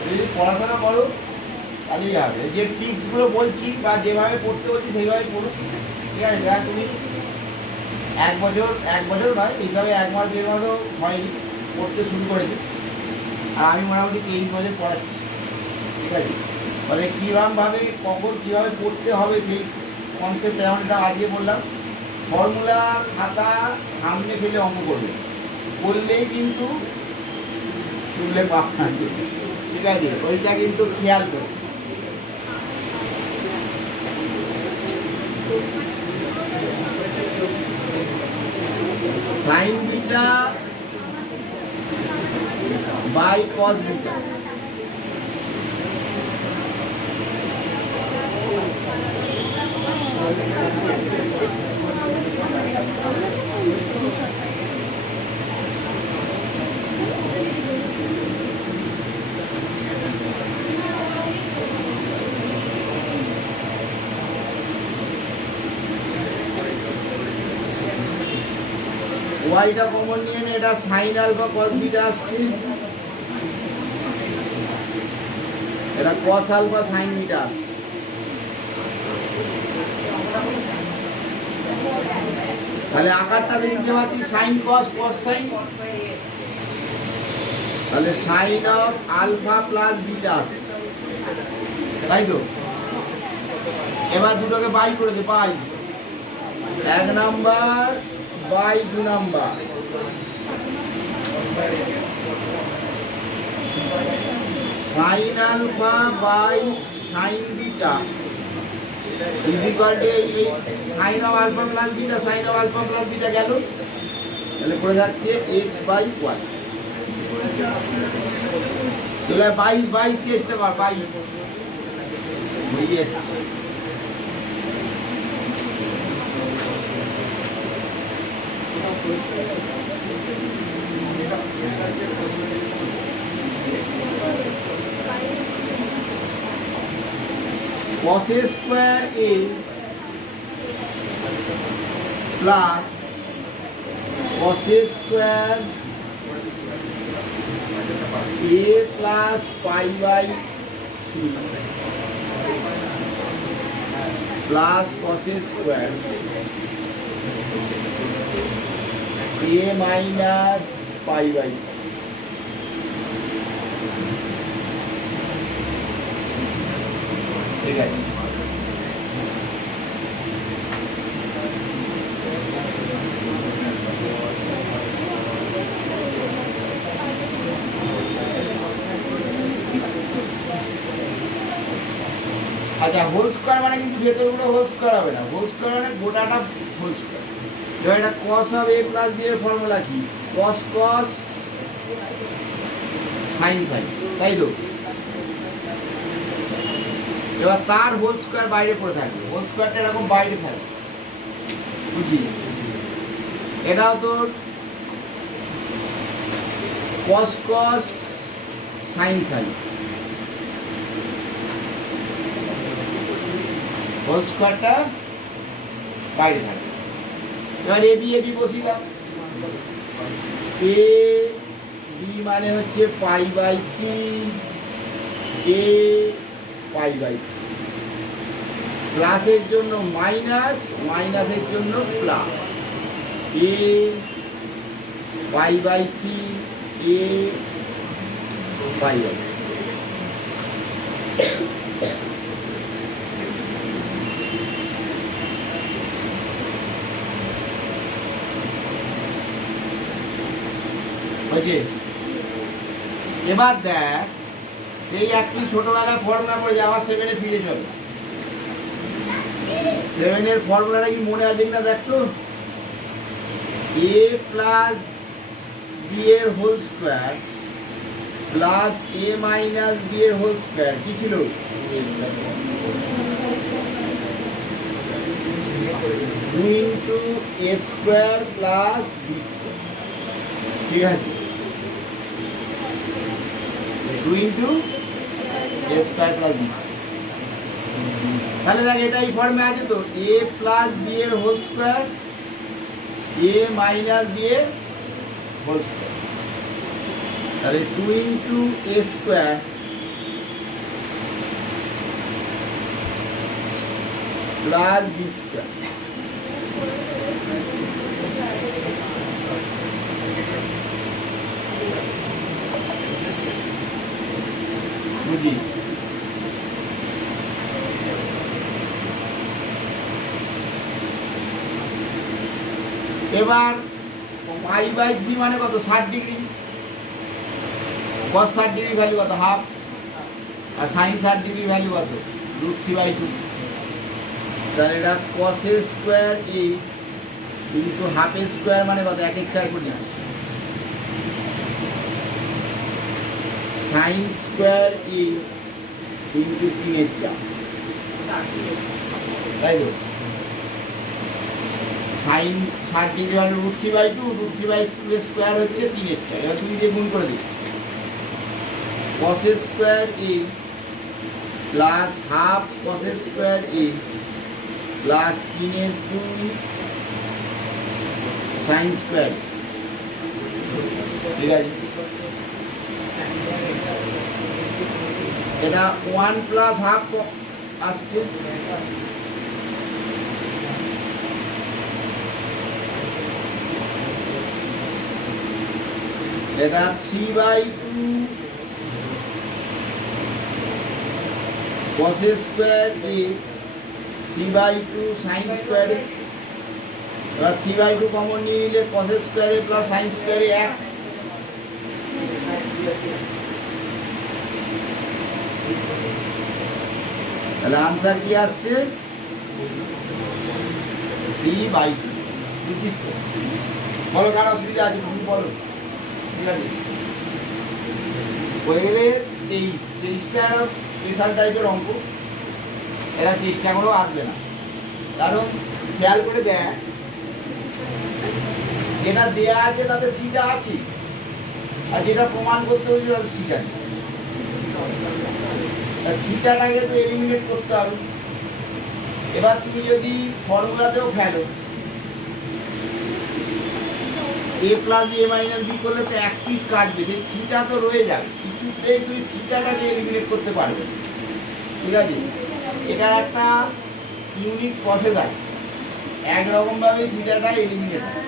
যদি পড়াশোনা করো তাহলেই হবে। যে ট্রিক্সগুলো বলছি বা যেভাবে পড়তে বলছি সেইভাবে পড়ো, ঠিক আছে? তুমি এক বছর নয়, এইভাবে 1 মাস 1.5 মাসও হয়নি, পড়তে শুরু করেছি। আর আমি মোটামুটি 23 বছর পড়াচ্ছি, ঠিক আছে। মানে কীরকমভাবে কখন কীভাবে পড়তে হবে সেই কনসেপ্ট এমনটা আজকে বললাম। ফর্মুলার খাতা সামনে ফেলে অঙ্ক করবে, করলেই কিন্তু তুললে পাবেন, ঠিক আছে, ওইটা কিন্তু খেয়াল করে। Sine beta by cos beta, ওয়াইটা কমন নিয়ে নে, এটা সাইন আলফা কস বিটা আসছে, এটা কস আলফা সাইন বিটা আসছে। তাহলে আকারটা দেখতে পাচ্ছি সাইন কস কস সাইন, তাহলে sine of alpha plus beta আসছে, তাই তো। এবার দুটোকে বাই করে দে, by 1 number by 2 number, sine alpha by sine beta is equal to এই sine of alpha plus beta, sine of alpha plus beta গেল, তাহলে পড়ে যাচ্ছে এক্স বাই ওয়াই। তাহলে 22 চেষ্টা কর, 22 হয়ে এসছে। cos square a plus cos square a plus pi by 3 plus cos square a minus pi by 3। ঠিক আছে, আচ্ছা হোল স্কোয়ার মানে কিন্তু ভেতরগুলো হোল স্কোয়ার হবে না, হোল স্কোয়ার মানে গোটাটা হোল স্কোয়ার। এবার এটা cos of A plus B এর ফর্মুলা কি? কস কস সাইন সাইন, তাই তো। এবার তার হোল স্কোয়ার বাইরে পড়ে থাকবে, হোল স্কোয়ারটা এরকম বাইরে থাকবে, বুঝি। এটাও তোর কস কস সাইন সাইন, হোল স্কোয়ারটা বাইরে থাকবে। এবার এ বি বসিলাম, এ বি মানে হচ্ছে পাই বাই 3, এ পাই বাই 3, প্লাসের জন্য মাইনাস, মাইনাসের জন্য plus, A pi by 3, A pi by 3। এবার দেখ, এই একটি ছোটবেলায় ফর্মুলা পড়ে যাওয়া, 7-এ ফিরে চলে। 7-এর ফর্মুলাটা কি মনে আছে কিনা দেখ তো। এ প্লাস বি এর whole square plus A minus B এর হোল স্কোয়ার কি ছিল? 2 into A square plus B square, ঠিক আছে। 2 into A square plus B square. তাহলে দেখ এটা এই ফর্মে আছে তো, এ প্লাস বি এর whole square, A minus B এর হোল স্কোয়ার, তাহলে 2 into A square plus B square. Degree. এবার π/3 মানে কত? 60 ডিগ্রি। cos 60 ডিগ্রি ভ্যালু কত? হাফ। আর sin 60 ডিগ্রি ভ্যালু কত? √3/2। তাহলে এটা cos a square a into half a square মানে কত? 1/4 করে নিস। sin স্কোয়ার a ইন্টু 3/4, তাই তো? sin 60 ডিগ্রি মানে √3/2, √3/2 এর স্কোয়ার হচ্ছে 3/4। এবার তুমি দিয়ে গুণ করে দিই। cos a square a plus half cos a square a plus 3/2 sin square. ঠিক আছে, এটা 1 প্লাস হাফ আসছে, এটা 3/2 cos a square a 3/2 sin square. এবার 3/2 কমন নিয়ে নিলে cos a square a plus sin square a 1। তাহলে আনসার কি আসছে? 3/2। বুঝিস তো? বলো কার অসুবিধা আছে তুমি বলো। ঠিক আছে, হয়ে গেলে 23টা স্পেশাল টাইপের অঙ্ক। এরা চেষ্টা করেও আসবে না, কারণ খেয়াল করে দেখ, যেটা দেয়া আছে তাদের থিটা আছে, আর যেটা প্রমাণ করতে হচ্ছে তাদের থিটা নেই। থিটাটাকে তো এলিমিনেট করতে হবে। এবার তুমি যদি ফর্মুলাতেও ফেলো a plus b a minus b করলে তো এক পিস কাটবে, সেই থিটা তো রয়ে যাবে, কিছুতেই তুমি থিটাটাকে এলিমিনেট করতে পারবে। ঠিক আছে, এটার একটা ইউনিক প্রসেস আছে, একরকমভাবে থিটাটা এলিমিনেট হয়।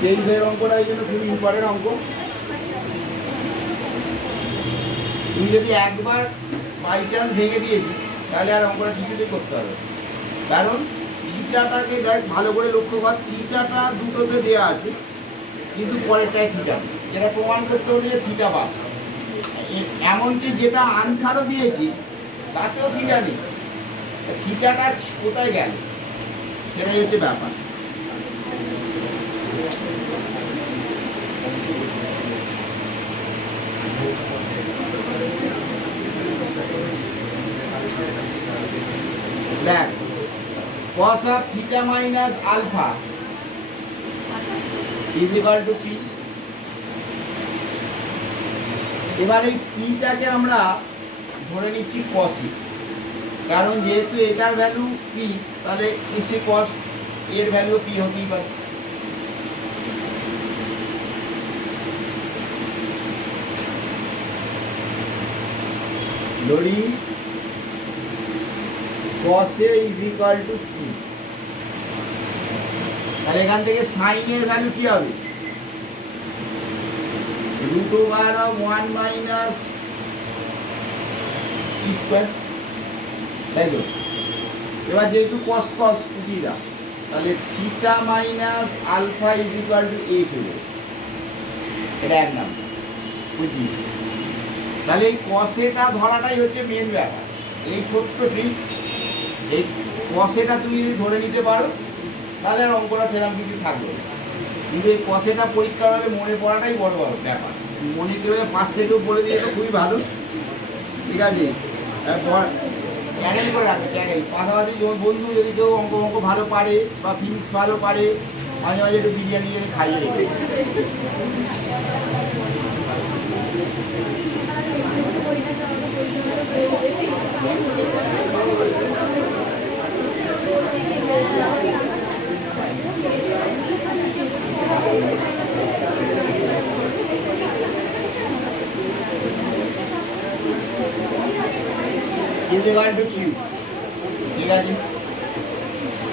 23-এর অঙ্কটা এই জন্য খুবই ইম্পর্টেন্ট অঙ্ক। তুমি যদি একবার বাই চান্স ভেঙে দিয়েছি তাহলে আর অঙ্কটা কিছুতেই করতে হবে, কারণ থিটাটাকে দেখ ভালো করে লক্ষ্য কর, থিটাটা দুটোতে দেওয়া আছে কিন্তু পরেরটায় থিটা নেই, যেটা প্রমাণ করতে হলে যে থিটা বাদ। এমনকি যেটা আনসারও দিয়েছি তাতেও থিটা নেই, থিটাটা কোথায় গেল সেটাই হচ্ছে ব্যাপার। দেখ, cos of theta minus alpha is equal to p। এবার এই পিটাকে আমরা ধরে নিচ্ছি cos, কারণ যেহেতু এটার ভ্যালু p, তাহলে এসে cos এর ভ্যালু p হতেই পারে। ধরি cos a is equal to p, তাহলে এখান থেকে sin এর ভ্যালু কি হবে? √1 মাইনাস p স্কয়ার, তাই তো? এবার যেহেতু cos cos উঠিয়ে দাও, তাহলে theta minus alpha is equal to a চলে, এটা এক নাম্বার। বুঝছিস? তাহলে এই cos এটা ধরাটাই হচ্ছে মেন ব্যাপার। এই ছোট্ট ট্রিক্স, এই cos এটা তুমি যদি ধরে নিতে পারো তাহলে আর অঙ্কটা সেরকম কিছু থাকবে, কিন্তু এই cos এটা পরীক্ষা হলে মনে পড়াটাই বড় বড় ব্যাপার। মনে কেউ পাশ থেকেও বলে দিলে তো খুবই ভালো। ঠিক আছে, চ্যানেল করে রাখবে, চ্যানেল পাশাপাশি বন্ধু যদি কেউ অঙ্ক ভালো পারে বা ফিজিক্স ভালো পারে, মাঝে মাঝে একটু বিরিয়ানি খাইয়ে রেখে। ঠিক আছে,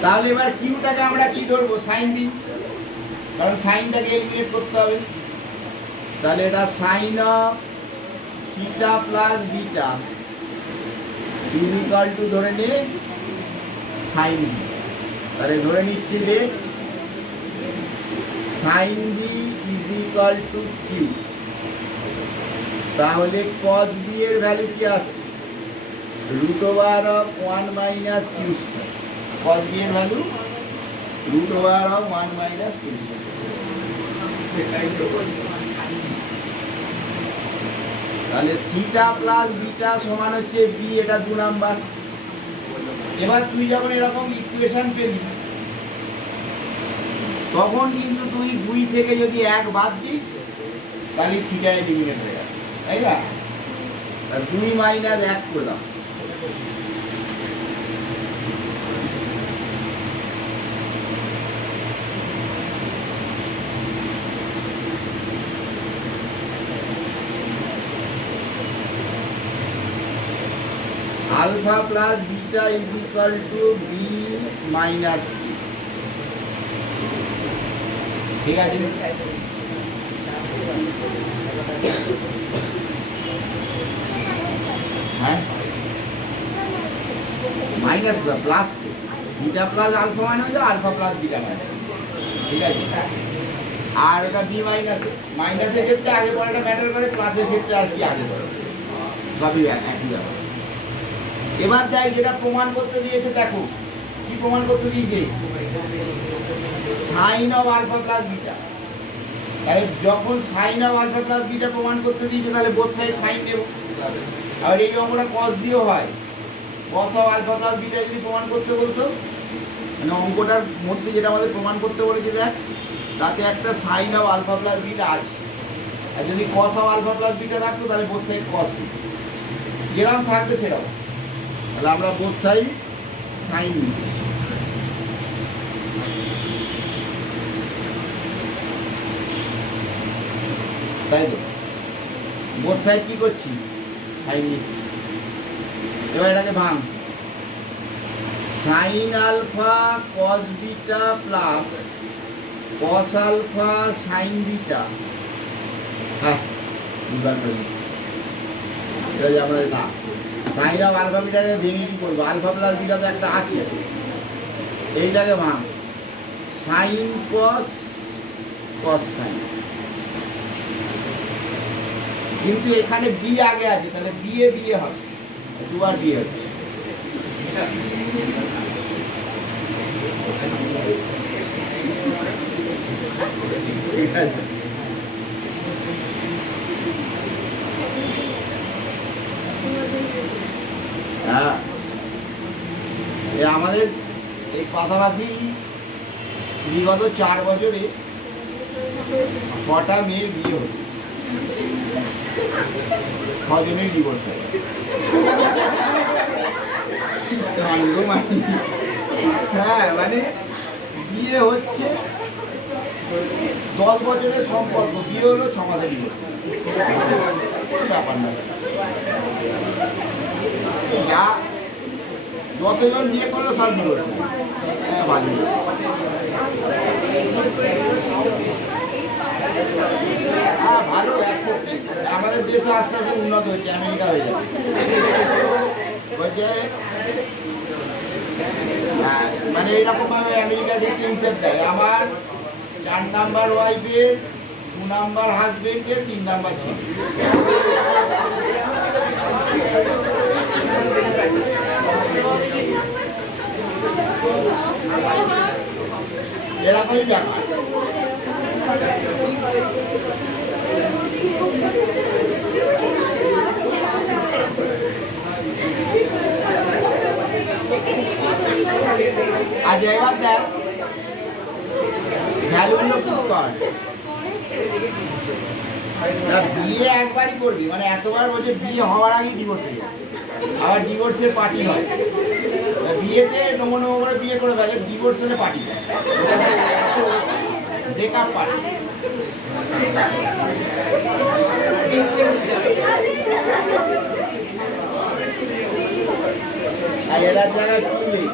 তাহলে এবার কিউটাকে আমরা কি ধরবো? সাইন বি, কারণ সাইনটাকে এলিমিনেট করতে হবে। তাহলে এটা sine of theta plus beta is equal to ধরে নে সাইন বি। তাহলে ধরে নিচ্ছি let sine B is equal to Q. তাহলে কস বি এর ভ্যালু কি আসছে? Root over of 1 minus Q square. Cos B এর value root over of 1 minus Q square. তাহলে থিটা প্লাস বিটা সমান হচ্ছে বি, এটা 2 নাম্বার। এবার তুই যখন এরকম ইকুয়েশন পেলি তখন কিন্তু তুই 2 থেকে যদি 1 বাদ দিস তাহলে থিটা এলিমিনেট হয়ে যাবে, তাই না? 2 মাইনাস 1 করলাম। Alpha plus beta is equal to B minus B. ঠিক আছে? হ্যাঁ, minus plus beta plus alpha মানে হচ্ছে আলফা প্লাস বিটা মানে, ঠিক আছে? আর ওটা বি মাইনাস, মাইনাসের ক্ষেত্রে আগে পরেটা ম্যাটার করে, প্লাসের ক্ষেত্রে আর কি আগে পরে, সবই একই ব্যাপার। এবার দেখ যেটা প্রমাণ করতে দিয়েছে, দেখো কি প্রমাণ করতে দিয়েছে, sine of alpha plus beta. তাহলে যখন sine of alpha plus beta প্রমাণ করতে দিয়েছে তাহলে বোথ সাইড সাইন নেব। আর এই অঙ্কটা কস দিয়েও হয়, cos of alpha plus beta যদি প্রমাণ করতে বলতো, মানে অঙ্কটার মধ্যে যেটা আমাদের প্রমাণ করতে বলেছে দেখ, তাতে একটা sine of alpha plus beta আছে। আর যদি cos of alpha plus beta থাকতো তাহলে বোথ সাইড কস দিত, যেরকম থাকবে সেরকম। তাহলে আমরা বোথ সাইড সাইন নিচ্ছি। তাই তো, বোথ সাইড কি করছি? সাইন নিচ্ছি। এবার এটাকে ভাঙ, sine alpha cos beta plus cos alpha sine beta. হ্যাঁ, এটা যে আমরা না সাইন অফ আলফা বিটাকে ভেঙে কি করবো? আলফা প্লাস বিটা তো একটা আছে, এইটাকে ভাঙ, সাইন কস কস সাইন। কিন্তু এখানে বি আগে আছে, তাহলে বিয়ে বিয়ে হবে, দুবার বিয়ে হচ্ছে। ঠিক আছে, হ্যাঁ, আমাদের এই পাশাপাশি বিগত 4 বছরে 6টা মেয়ের বিয়ে হচ্ছে, 6 জনের ডিভোর্স হয়ে গেছে। হ্যাঁ, মানে বিয়ে হচ্ছে 10 বছরের সম্পর্ক, বিয়ে হলো 6 মাসে ডিভোর্স, কোনো ব্যাপার না। যা যতজন বিয়ে করলো সব ডিভোর্স। হ্যাঁ, ভালো। হ্যাঁ, ভালো। আমাদের দেশও আস্তে আস্তে উন্নত হচ্ছে, আমেরিকা হয়ে যাবে। বলছে মানে এইরকম ভাবে আমেরিকাকে ক্লিনসেপ দেয়, আমার 4 নাম্বার ওয়াইফের, 2 নাম্বার হাজবেন্ডের, 3 নাম্বার ছেলে। এরকমই ব্যাপার। আজ এবার দেখ ভ্যালুগুলো খুব কর, বিয়ে একবারই করবি, মানে এতবার বলছে বিয়ে হওয়ার আগে ডিভোর্স হয়ে যাবে, আবার ডিভোর্সের পার্টি হয়। বিয়েতে নমো নমো করে বিয়ে করে ফেলে, ডিভোর্স হলে পার্টি, ব্রেকআপ পার্টি। আর এটার জায়গায় কি নেই,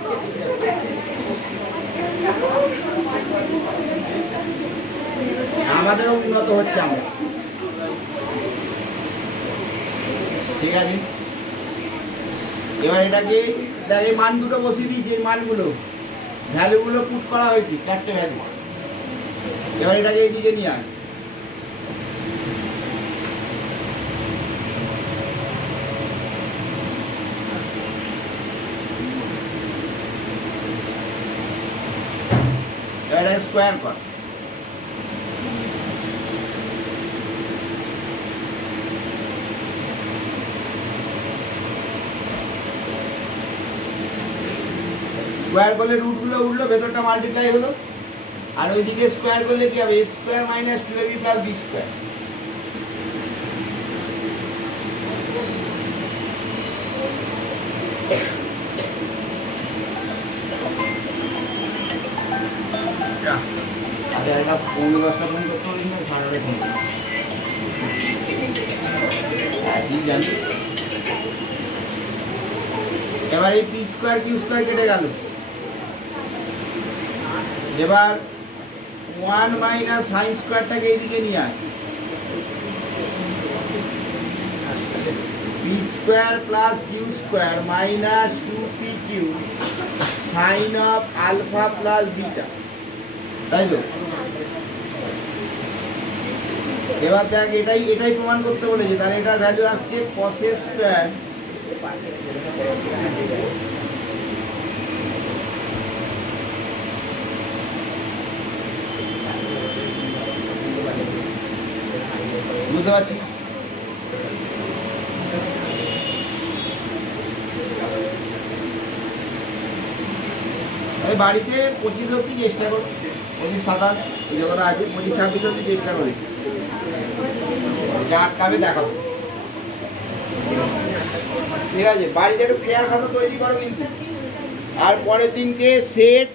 আমাদেরও উন্নত হচ্ছে। আমরা ঠিক আছে, এবার এটাকে দেখ এই মান দুটো বসিয়ে দিয়েছি, এই মানগুলো ভ্যালুগুলো পুট করা হয়েছে, 4টে ভ্যালু। এবার এটাকে এইদিকে নিয়ে আয়। এবার এটাকে স্কোয়ার কর। স্কোয়ার করলে রুটগুলো উঠলো, ভেতরটা মাল্টিপ্লাই হলো, আর ওইদিকে স্কোয়ার করলে কি হবে, A square minus 2ab plus B square. আচ্ছা এটা 10:15 ফোন করতে হবে না, 9:30 ফোন ঠিক জানি। এবার এই পি স্কোয়ার কিউ স্কোয়ার কেটে গেল। এবার 1 মাইনাস সাইন স্কোয়ারটাকে এইদিকে নিয়ে আয়। P square plus Q square minus 2pq sine of alpha plus beta, তাই তো? এবার দেখ এটাই প্রমাণ করতে বলেছে, তাহলে এটার ভ্যালু আসছে cos a স্কোয়ার বুঝতে পারছিস? বাড়িতে 25 অব্দি চেষ্টা করো, 25-27 যতটা আসবে, 25-26 অব্দি চেষ্টা করি, যা আটকাবে দেখাবো। ঠিক আছে, বাড়িতে একটু ফেয়ার খাতা তৈরি করো কিন্তু। আর পরের দিনকে সেট